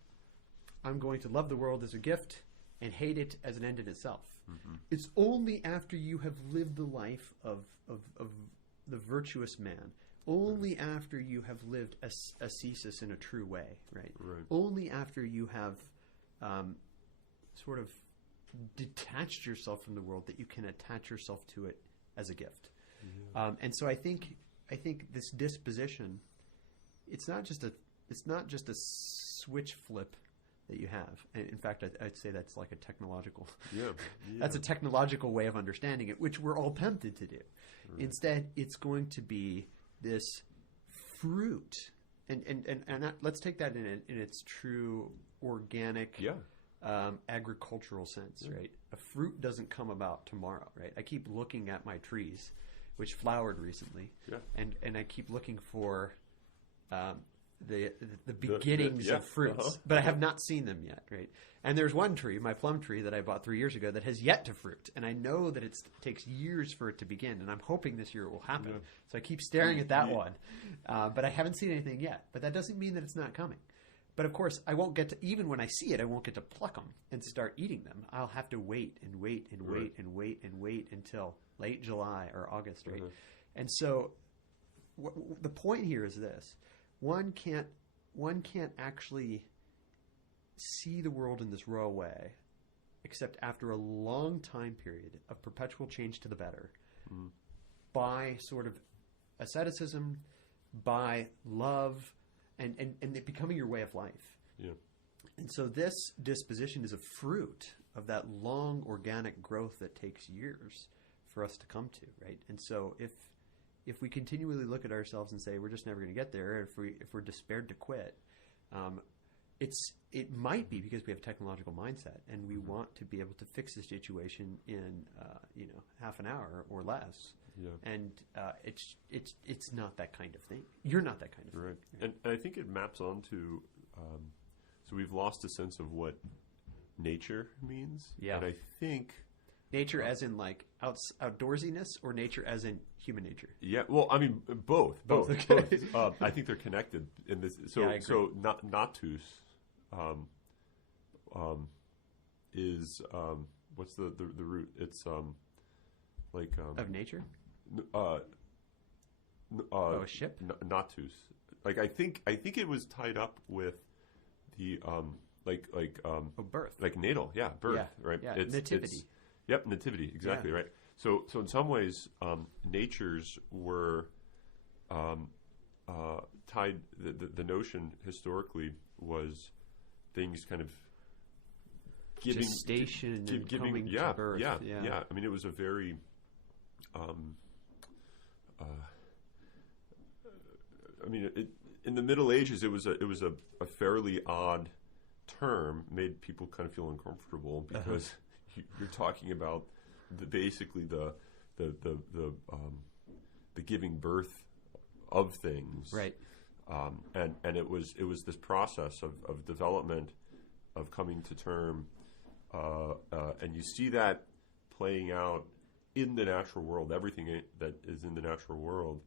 I'm going to love the world as a gift and hate it as an end in itself. Mm-hmm. It's only after you have lived the life of the virtuous man, only after you have lived ascesis in a true way, right? Only after you have sort of detached yourself from the world that you can attach yourself to it as a gift. Mm-hmm. And so I think this disposition, it's not just a switch flip that you have. And in fact, I'd say that's like a technological. That's a technological way of understanding it, which we're all tempted to do. Right. Instead, it's going to be this fruit, and let's take that in its true organic. Agricultural sense, right? A fruit doesn't come about tomorrow, right? I keep looking at my trees, which flowered recently, and I keep looking for the beginnings of fruits, but I have not seen them yet, right? And there's one tree, my plum tree, that I bought 3 years ago that has yet to fruit, and I know that it takes years for it to begin, and I'm hoping this year it will happen. So I keep staring at that one, but I haven't seen anything yet. But that doesn't mean that it's not coming. But of course, I won't get to, even when I see it, I won't get to pluck them and start eating them. I'll have to wait and wait and wait and wait and wait until late July or August, right? And so the point here is this. One can't actually see the world in this royal way except after a long time period of perpetual change to the better by sort of asceticism, by love, and it becoming your way of life. And so this disposition is a fruit of that long organic growth that takes years for us to come to, right? And so if we continually look at ourselves and say we're just never going to get there, if we're despaired to quit, it might be because we have a technological mindset and we want to be able to fix the situation in half an hour or less. And it's not that kind of thing. You're not that kind of thing. And I think it maps onto so we've lost a sense of what nature means. And I think nature as in like outdoorsiness, or nature as in human nature? Well, I mean both. Okay. Both. I think they're connected in this. So natus is what's the root? It's like of nature. A ship. Natus. Like I think it was tied up with the birth. Like natal, birth, right? Yeah, nativity. Nativity, exactly, right. So in some ways, natures were tied. The notion historically was things kind of gestation and coming to birth. Yeah. I mean, it was a very in the Middle Ages, it was a fairly odd term, made people kind of feel uncomfortable because you're talking about basically the giving birth of things, right? And it was this process of development, of coming to term, and you see that playing out in the natural world. Everything that is in the natural world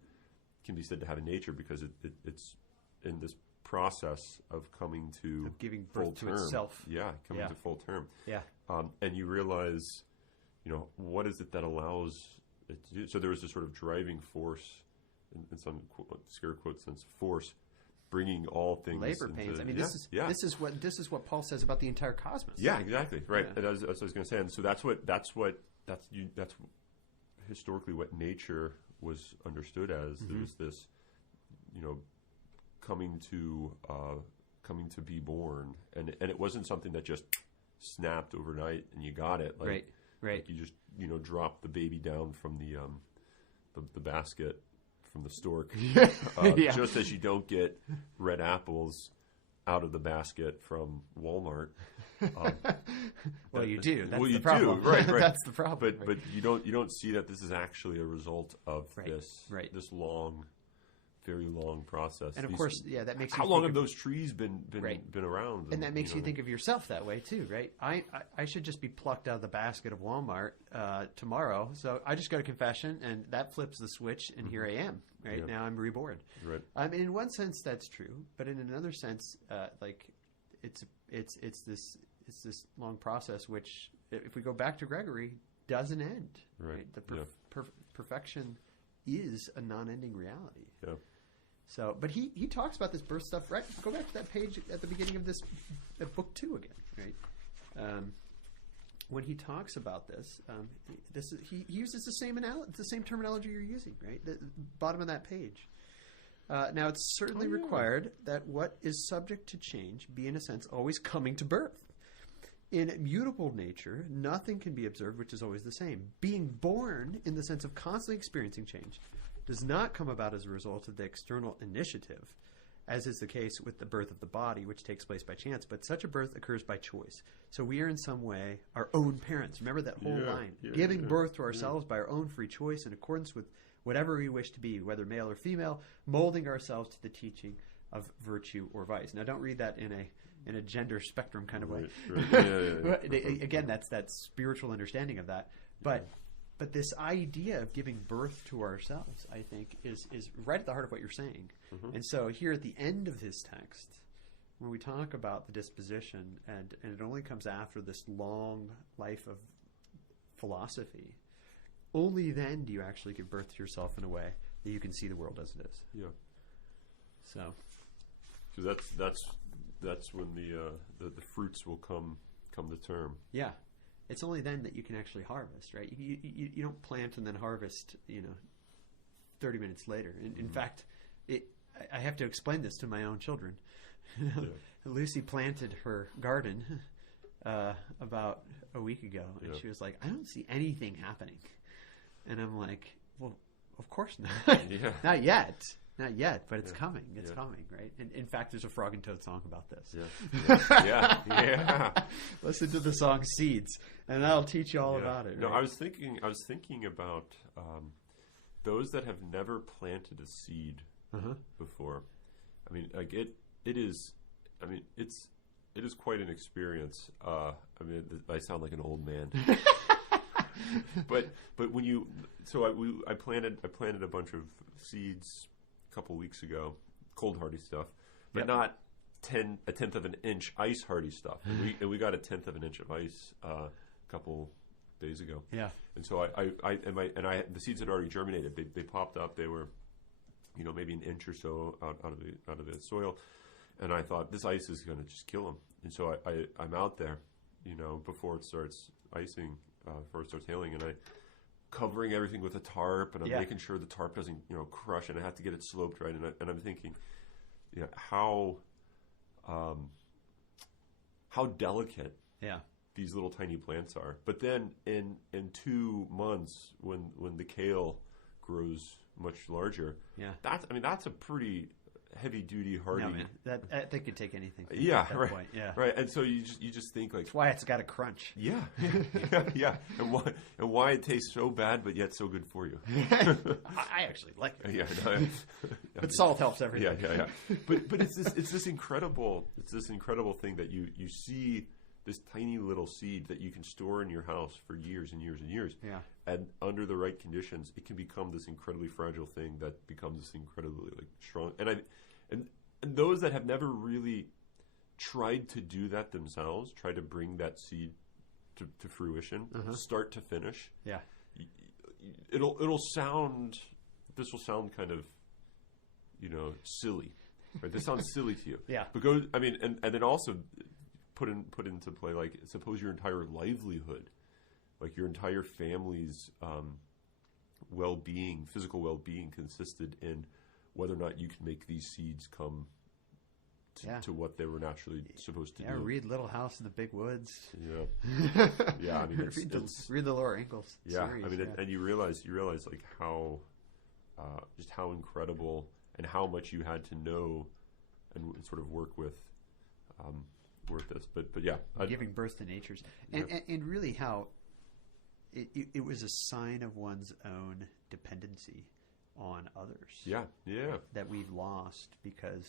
can be said to have a nature because it's in this process of coming to giving birth to itself. Yeah, coming to full term. Yeah, and you realize, what is it that allows it to do? So there was this sort of driving force, in some scare quote sense, force, bringing all things. Labor pains. I mean, this is what Paul says about the entire cosmos. Yeah, exactly. Right. Yeah. That's what I was going to say. And so that's historically what nature was understood as. There was this, coming to be born, and it wasn't something that just snapped overnight and you got it. Right. Like you just drop the baby down from the basket from the stork, just as you don't get red apples out of the basket from Walmart. Well, you do. That's the problem. Right. That's the problem. But you don't see that this is actually a result of this long, very long process. And of course, that makes you how long have those trees been around? And that makes you think of yourself that way too, right? I should just be plucked out of the basket of Walmart tomorrow. So I just go to confession, and that flips the switch, and here I am. Right. Yeah. Now I'm reborn. Right. I mean, in one sense that's true, but in another sense, it's this long process, which, if we go back to Gregory, doesn't end. Right. The perfection is a non-ending reality. Yeah. So, but he talks about this birth stuff. Right. Go back to that page at the beginning of this book 2 again. Right. When he talks about this, he uses the same terminology you're using. Right. The bottom of that page. Now, it's certainly required that what is subject to change be, in a sense, always coming to birth. In mutable nature, nothing can be observed which is always the same. Being born, in the sense of constantly experiencing change, does not come about as a result of the external initiative, as is the case with the birth of the body, which takes place by chance, but such a birth occurs by choice. So we are in some way our own parents. Remember that whole line. Giving birth to ourselves by our own free choice in accordance with whatever we wish to be, whether male or female, molding ourselves to the teaching of virtue or vice. Now, don't read that in a gender spectrum kind of way. Right. Again, that's that spiritual understanding of that. But this idea of giving birth to ourselves, I think, is right at the heart of what you're saying. Mm-hmm. And so here at the end of his text, when we talk about the disposition, and it only comes after this long life of philosophy, only then do you actually give birth to yourself in a way that you can see the world as it is. Yeah. So that's when the fruits will come to term. Yeah. It's only then that you can actually harvest, right? You don't plant and then harvest, 30 minutes later. In fact, I have to explain this to my own children. Lucy planted her garden about a week ago, and she was like, "I don't see anything happening." And I'm like, "Well, of course not. Not yet, but it's coming. It's coming, right?" And in fact, there's a Frog and Toad song about this. Yeah. Listen to the song "Seeds," and that'll teach you all about it. No, right? I was thinking about those that have never planted a seed before. I mean, like it is. I mean, it is quite an experience. I mean, I sound like an old man. but when you I planted a bunch of seeds a couple weeks ago, cold hardy stuff, but not a tenth of an inch ice hardy stuff. And we got a tenth of an inch of ice a couple days ago. Yeah. And so the seeds had already germinated. They popped up. They were, maybe an inch or so out of the soil. And I thought, this ice is going to just kill them. And so I'm out there, before it starts icing, before it starts hailing, and I covering everything with a tarp, and I'm making sure the tarp doesn't, crush, and I have to get it sloped right. And I'm thinking, how delicate these little tiny plants are. But then in 2 months, when the kale grows much larger, that's a pretty heavy duty, hardy. No, man, that could take anything. Yeah, at that right. Point. Yeah, right. And so you just think like that's why it's got a crunch. Yeah, yeah. And why it tastes so bad but yet so good for you. I actually like it. Yeah, no, but salt helps everything. Yeah. But it's this incredible thing that you see this tiny little seed that you can store in your house for years and years and years. Yeah. And under the right conditions, it can become this incredibly fragile thing that becomes this incredibly strong. And those that have never really tried to do that themselves, try to bring that seed to fruition, start to finish. Yeah. It'll sound. This will sound kind of, silly. Right? This sounds silly to you. Yeah. But and then also put into play, like, suppose your entire livelihood, like your entire family's well-being, physical well-being, consisted in whether or not you can make these seeds come to what they were naturally supposed to do. Read Little House in the Big Woods. Yeah. Yeah, I mean, read the Laura Ingalls series. I mean, and you realize like how just how incredible and how much you had to know and sort of work with this. But yeah, giving birth to natures, and really how it was a sign of one's own dependency on others. Yeah. That we've lost because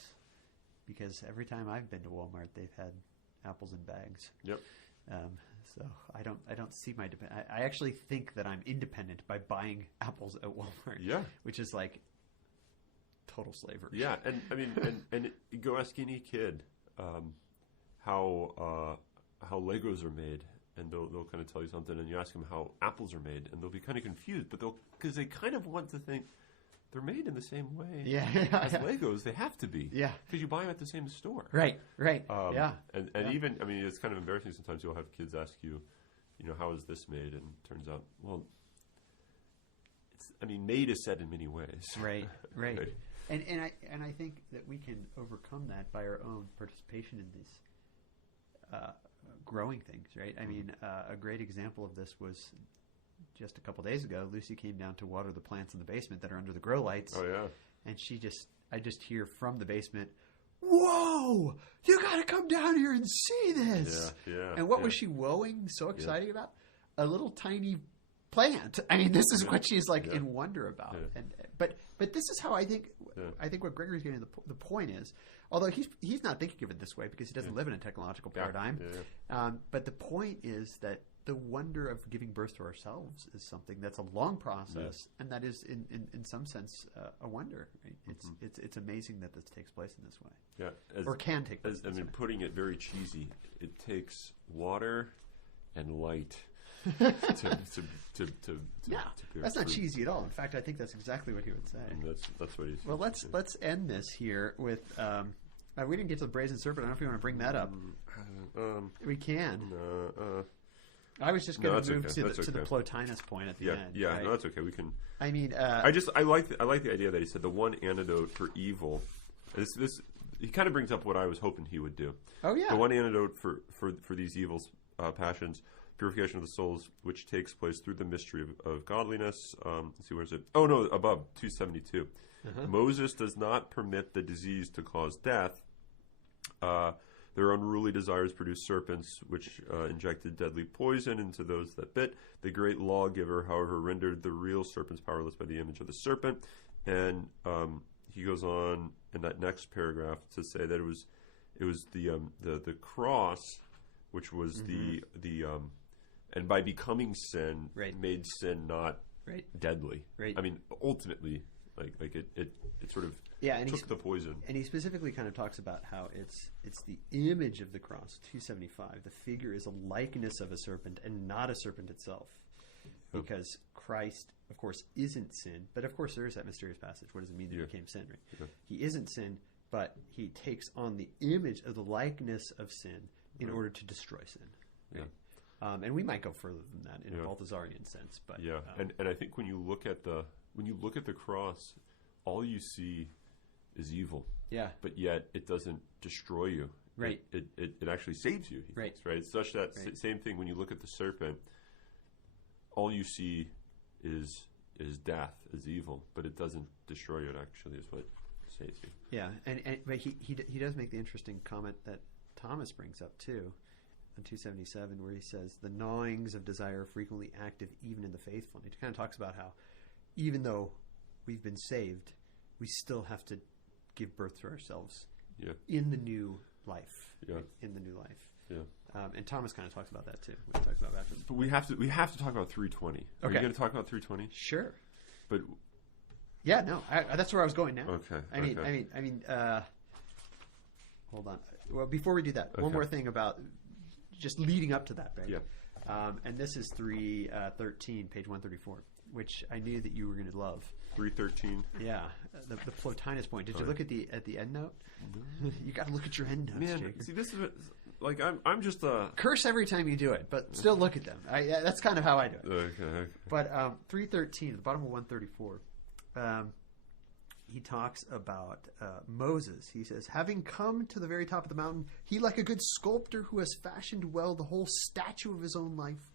every time I've been to Walmart, they've had apples in bags. Yep. So I don't see my I actually think that I'm independent by buying apples at Walmart. Yeah. Which is like total slavery. Yeah, and I mean, and go ask any kid how Legos are made, and they'll kind of tell you something, and you ask them how apples are made, and they'll be kind of confused, but because they kind of want to think they're made in the same way as Legos. They have to be. Yeah. Because you buy them at the same store. Right. Yeah. And even, I mean, it's kind of embarrassing sometimes. You'll have kids ask you, how is this made? And it turns out, well, made is said in many ways. Right. And I think that we can overcome that by our own participation in these growing things, right? I mean, a great example of this was just a couple days ago. Lucy came down to water the plants in the basement that are under the grow lights. Oh, yeah. And I just hear from the basement, "Whoa! You got to come down here and see this!" Yeah. And what was she whoaing so exciting about? A little tiny plant. I mean, this is what she's like in wonder about. Yeah. But this is how I think. I think what Gregory's getting the point is, although he's not thinking of it this way because he doesn't live in a technological paradigm. Yeah. But the point is that the wonder of giving birth to ourselves is something that's a long process, and that is in some sense a wonder. Right? It's amazing that this takes place in this way. Yeah, or can take place. Putting it very cheesy, it takes water and light. to that's not cheesy at all. In fact, I think that's exactly what he would say. And that's what he's. Well, let's end this here with. We didn't get to the brazen serpent. I don't know if you want to bring that up. We can. I was just going to move to the Plotinus point at the end. Yeah, right? no, that's okay. We can. I mean, I like the idea that he said the one antidote for evil. This he kind of brings up what I was hoping he would do. Oh yeah. The one antidote for these evil passions. Purification of the souls, which takes place through the mystery of godliness. Let's see, where is it? Oh, no, above, 272. Moses does not permit the disease to cause death. Their unruly desires produce serpents, which injected deadly poison into those that bit. The great lawgiver, however, rendered the real serpents powerless by the image of the serpent. And he goes on in that next paragraph to say that it was the cross, which was the and by becoming sin, made sin not deadly. Right. I mean, ultimately, like it sort of took the poison. And he specifically kind of talks about how it's the image of the cross, 275. The figure is a likeness of a serpent and not a serpent itself. Because Christ, of course, isn't sin. But, of course, there is that mysterious passage. What does it mean that he became sin? Right? Yeah. He isn't sin, but he takes on the image of the likeness of sin in order to destroy sin. Right? Yeah. And we might go further than that in a Balthasarian sense, but and I think when you look at the cross, all you see is evil. Yeah. But yet it doesn't destroy you. Right. It actually saves you. He thinks, right? It's such that same thing when you look at the serpent. All you see is death, is evil, but it doesn't destroy you. It actually is what saves you. Yeah, but he does make the interesting comment that Thomas brings up too, on 277, where he says the gnawings of desire are frequently active even in the faithful. And he kind of talks about how even though we've been saved, we still have to give birth to ourselves in the new life. Yeah. Right? In the new life. Yeah. And Thomas kind of talks about that too when he talks about baptism. But we have to talk about 320. Are you going to talk about 320? Sure. But yeah, no, that's where I was going now. Okay. I mean, hold on. Well, before we do that, one more thing about just leading up to that, right? Yeah. And this is 313, page 134, which I knew that you were going to love. 313. Yeah, the Plotinus point. Did you look at the end note? No. You got to look at your end notes, Jacob. See, this is like I'm just a curse every time you do it, but still look at them. That's kind of how I do it. Okay. But 313, at the bottom of 134. He talks about Moses. He says, having come to the very top of the mountain, he, like a good sculptor who has fashioned well the whole statue of his own life,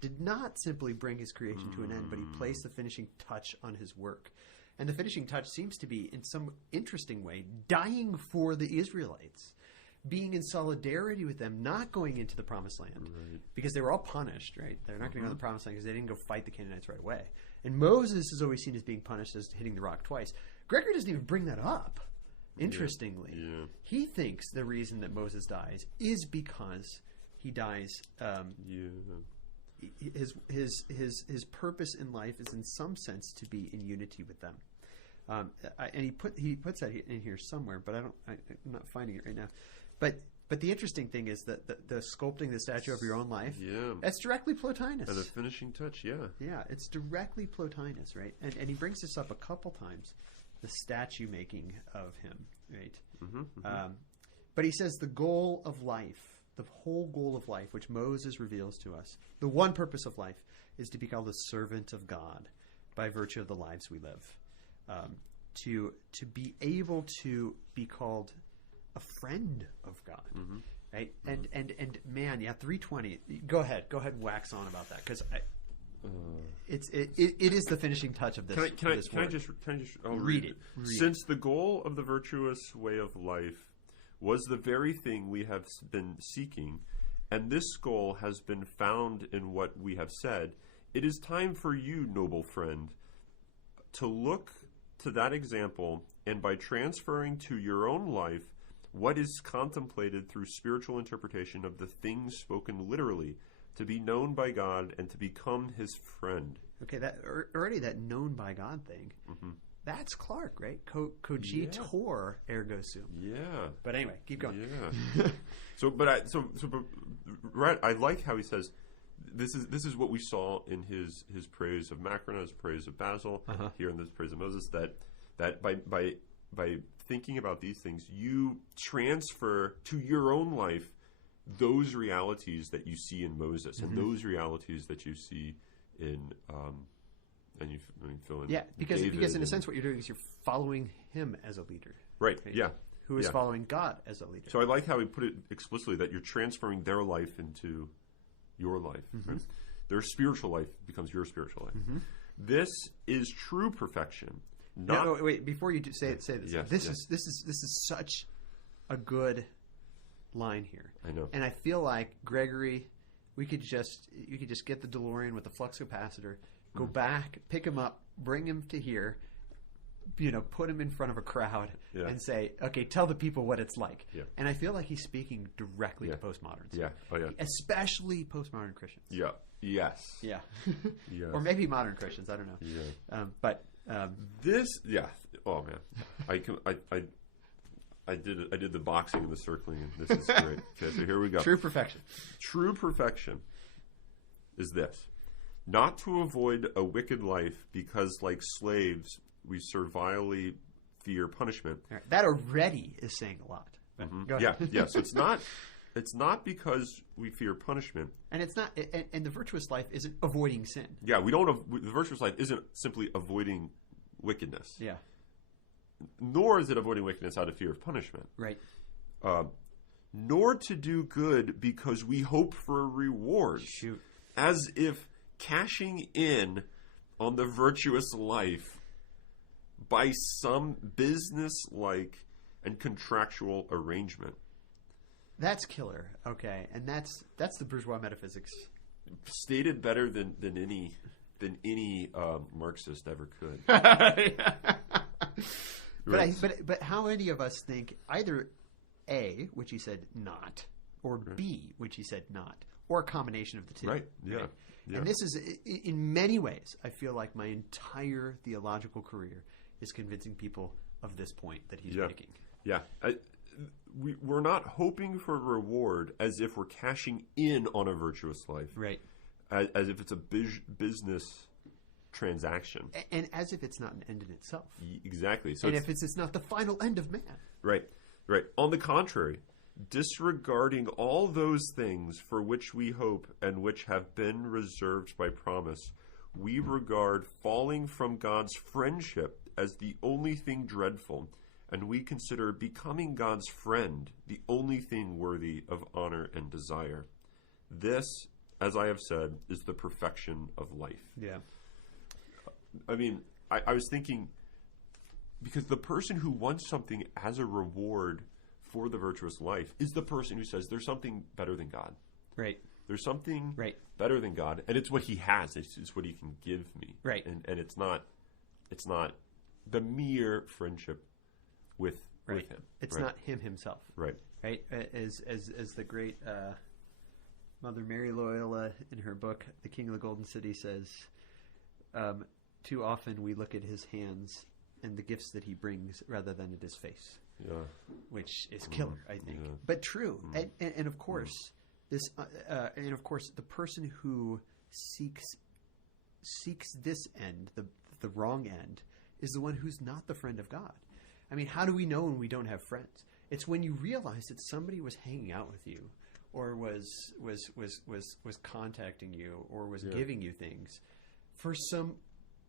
did not simply bring his creation to an end, but he placed the finishing touch on his work. And the finishing touch seems to be, in some interesting way, dying for the Israelites, being in solidarity with them, not going into the promised land, because they were all punished, right? They're not going to go to the promised land because they didn't go fight the Canaanites right away. And Moses is always seen as being punished as hitting the rock twice. Gregory doesn't even bring that up. Interestingly, he thinks the reason that Moses dies is because he dies. His purpose in life is in some sense to be in unity with them, and he puts that in here somewhere, but I'm not finding it right now. But the interesting thing is that the sculpting the statue of your own life, that's directly Plotinus. And the finishing touch, yeah, it's directly Plotinus, right? And he brings this up a couple times, the statue making of him, right? But he says the goal of life, the whole goal of life, which Moses reveals to us, the one purpose of life is to be called a servant of God by virtue of the lives we live. To be able to be called a friend of God, right? And man, 320. Go ahead, and wax on about that, because it is the finishing touch of this. Can I just read it? Since the goal of the virtuous way of life was the very thing we have been seeking, and this goal has been found in what we have said, it is time for you, noble friend, to look to that example, and by transferring to your own life what is contemplated through spiritual interpretation of the things spoken literally, to be known by God and to become his friend. Okay, that already that known by God thing. That's Clark, right? Cogitor ergo sum. Yeah. But anyway, keep going. Yeah. But I like how he says this is what we saw in his praise of Macron, his praise of Basil, here in this praise of Moses, that by thinking about these things, you transfer to your own life those realities that you see in Moses and those realities that you see in and you fill in because David in a sense what you're doing is you're following him as a leader, right? Yeah, who is following God as a leader. So I like how he put it explicitly that you're transferring their life into your life. Right? Their spiritual life becomes your spiritual life. This is true perfection. No, wait. Before you say this, this is such a good line here. I know, and I feel like Gregory, you could just get the DeLorean with the flux capacitor, go back, pick him up, bring him to here, put him in front of a crowd, and say, okay, tell the people what it's like. Yeah. And I feel like he's speaking directly to postmoderns. Yeah. Oh, yeah. Especially postmodern Christians. Yeah. Yes. Yeah. Yes. Or maybe modern Christians. I don't know. Yeah. But. Oh man, I did the boxing and the circling, and this is great. Okay, so here we go. True perfection. True perfection is this: not to avoid a wicked life, because like slaves we servilely fear punishment. Right. That already is saying a lot. Go ahead. Yeah. So it's not because we fear punishment, and it's not. And the virtuous life isn't avoiding sin. Yeah, we don't. The virtuous life isn't simply avoiding wickedness. Yeah. Nor is it avoiding wickedness out of fear of punishment. Right. nor to do good because we hope for a reward. Shoot. As if cashing in on the virtuous life by some business-like and contractual arrangement. That's killer. Okay, and that's the bourgeois metaphysics. Stated better than any Marxist ever could. But how many of us think either A, which he said not, or B, which he said not, or a combination of the two? Right. Yeah. Right? Yeah. And this is, in many ways, I feel like my entire theological career is convincing people of this point that he's making. Yeah. We're not hoping for a reward as if we're cashing in on a virtuous life. Right. As if it's a business transaction. And as if it's not an end in itself. Exactly. So and if it's not the final end of man. Right. Right. On the contrary, disregarding all those things for which we hope and which have been reserved by promise, we regard falling from God's friendship as the only thing dreadful, and we consider becoming God's friend the only thing worthy of honor and desire. This, as I have said, is the perfection of life. Yeah. I mean, I was thinking, because the person who wants something as a reward for the virtuous life is the person who says there's something better than God. Right. There's something better than God, and it's what he has. It's what he can give me. Right. And it's not the mere friendship with him. It's not him himself. Right. Right. As the great Mother Mary Loyola in her book The King of the Golden City says, too often we look at his hands and the gifts that he brings rather than at his face. Yeah. Which is killer, I think. Yeah. But true. And of course this and of course the person who seeks this end, the wrong end, is the one who's not the friend of God. I mean, how do we know when we don't have friends? It's when you realize that somebody was hanging out with you, or was contacting you, or was giving you things for some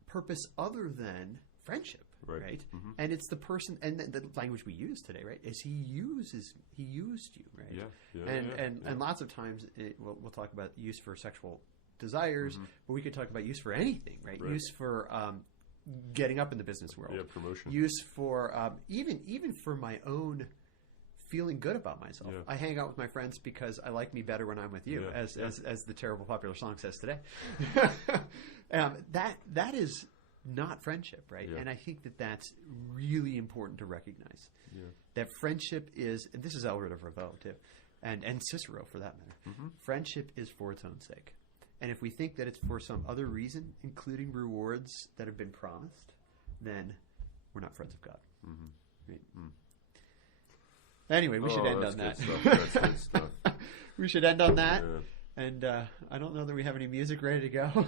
purpose other than friendship, right? Mm-hmm. And it's the person, and the language we use today, right, is he used you, right? And lots of times we'll talk about use for sexual desires, but we could talk about use for anything, right? Use for getting up in the business world. Yeah, promotion. Use for even for my own feeling good about myself. Yeah. I hang out with my friends because I like me better when I'm with you, as the terrible popular song says today. That is not friendship, right? Yeah. And I think that's really important to recognize. Yeah. That friendship is, and this is Elred of Ravoux too, and Cicero for that matter. Mm-hmm. Friendship is for its own sake. And if we think that it's for some other reason, including rewards that have been promised, then we're not friends of God. Mm-hmm. Right? Mm. Anyway, we should end on that. That's good stuff. We should end on that. Yeah. And I don't know that we have any music ready to go.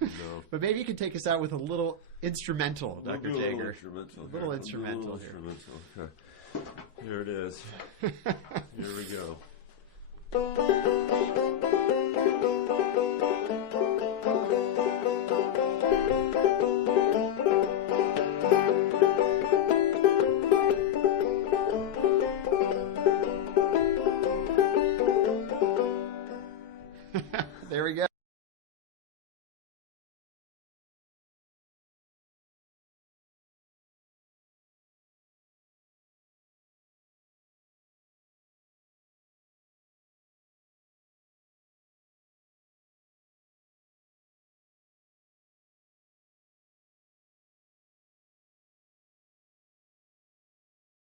No. But maybe you can take us out with a little instrumental, Dr. Jager. A little instrumental here. Okay. Here it is. Here we go. There we go.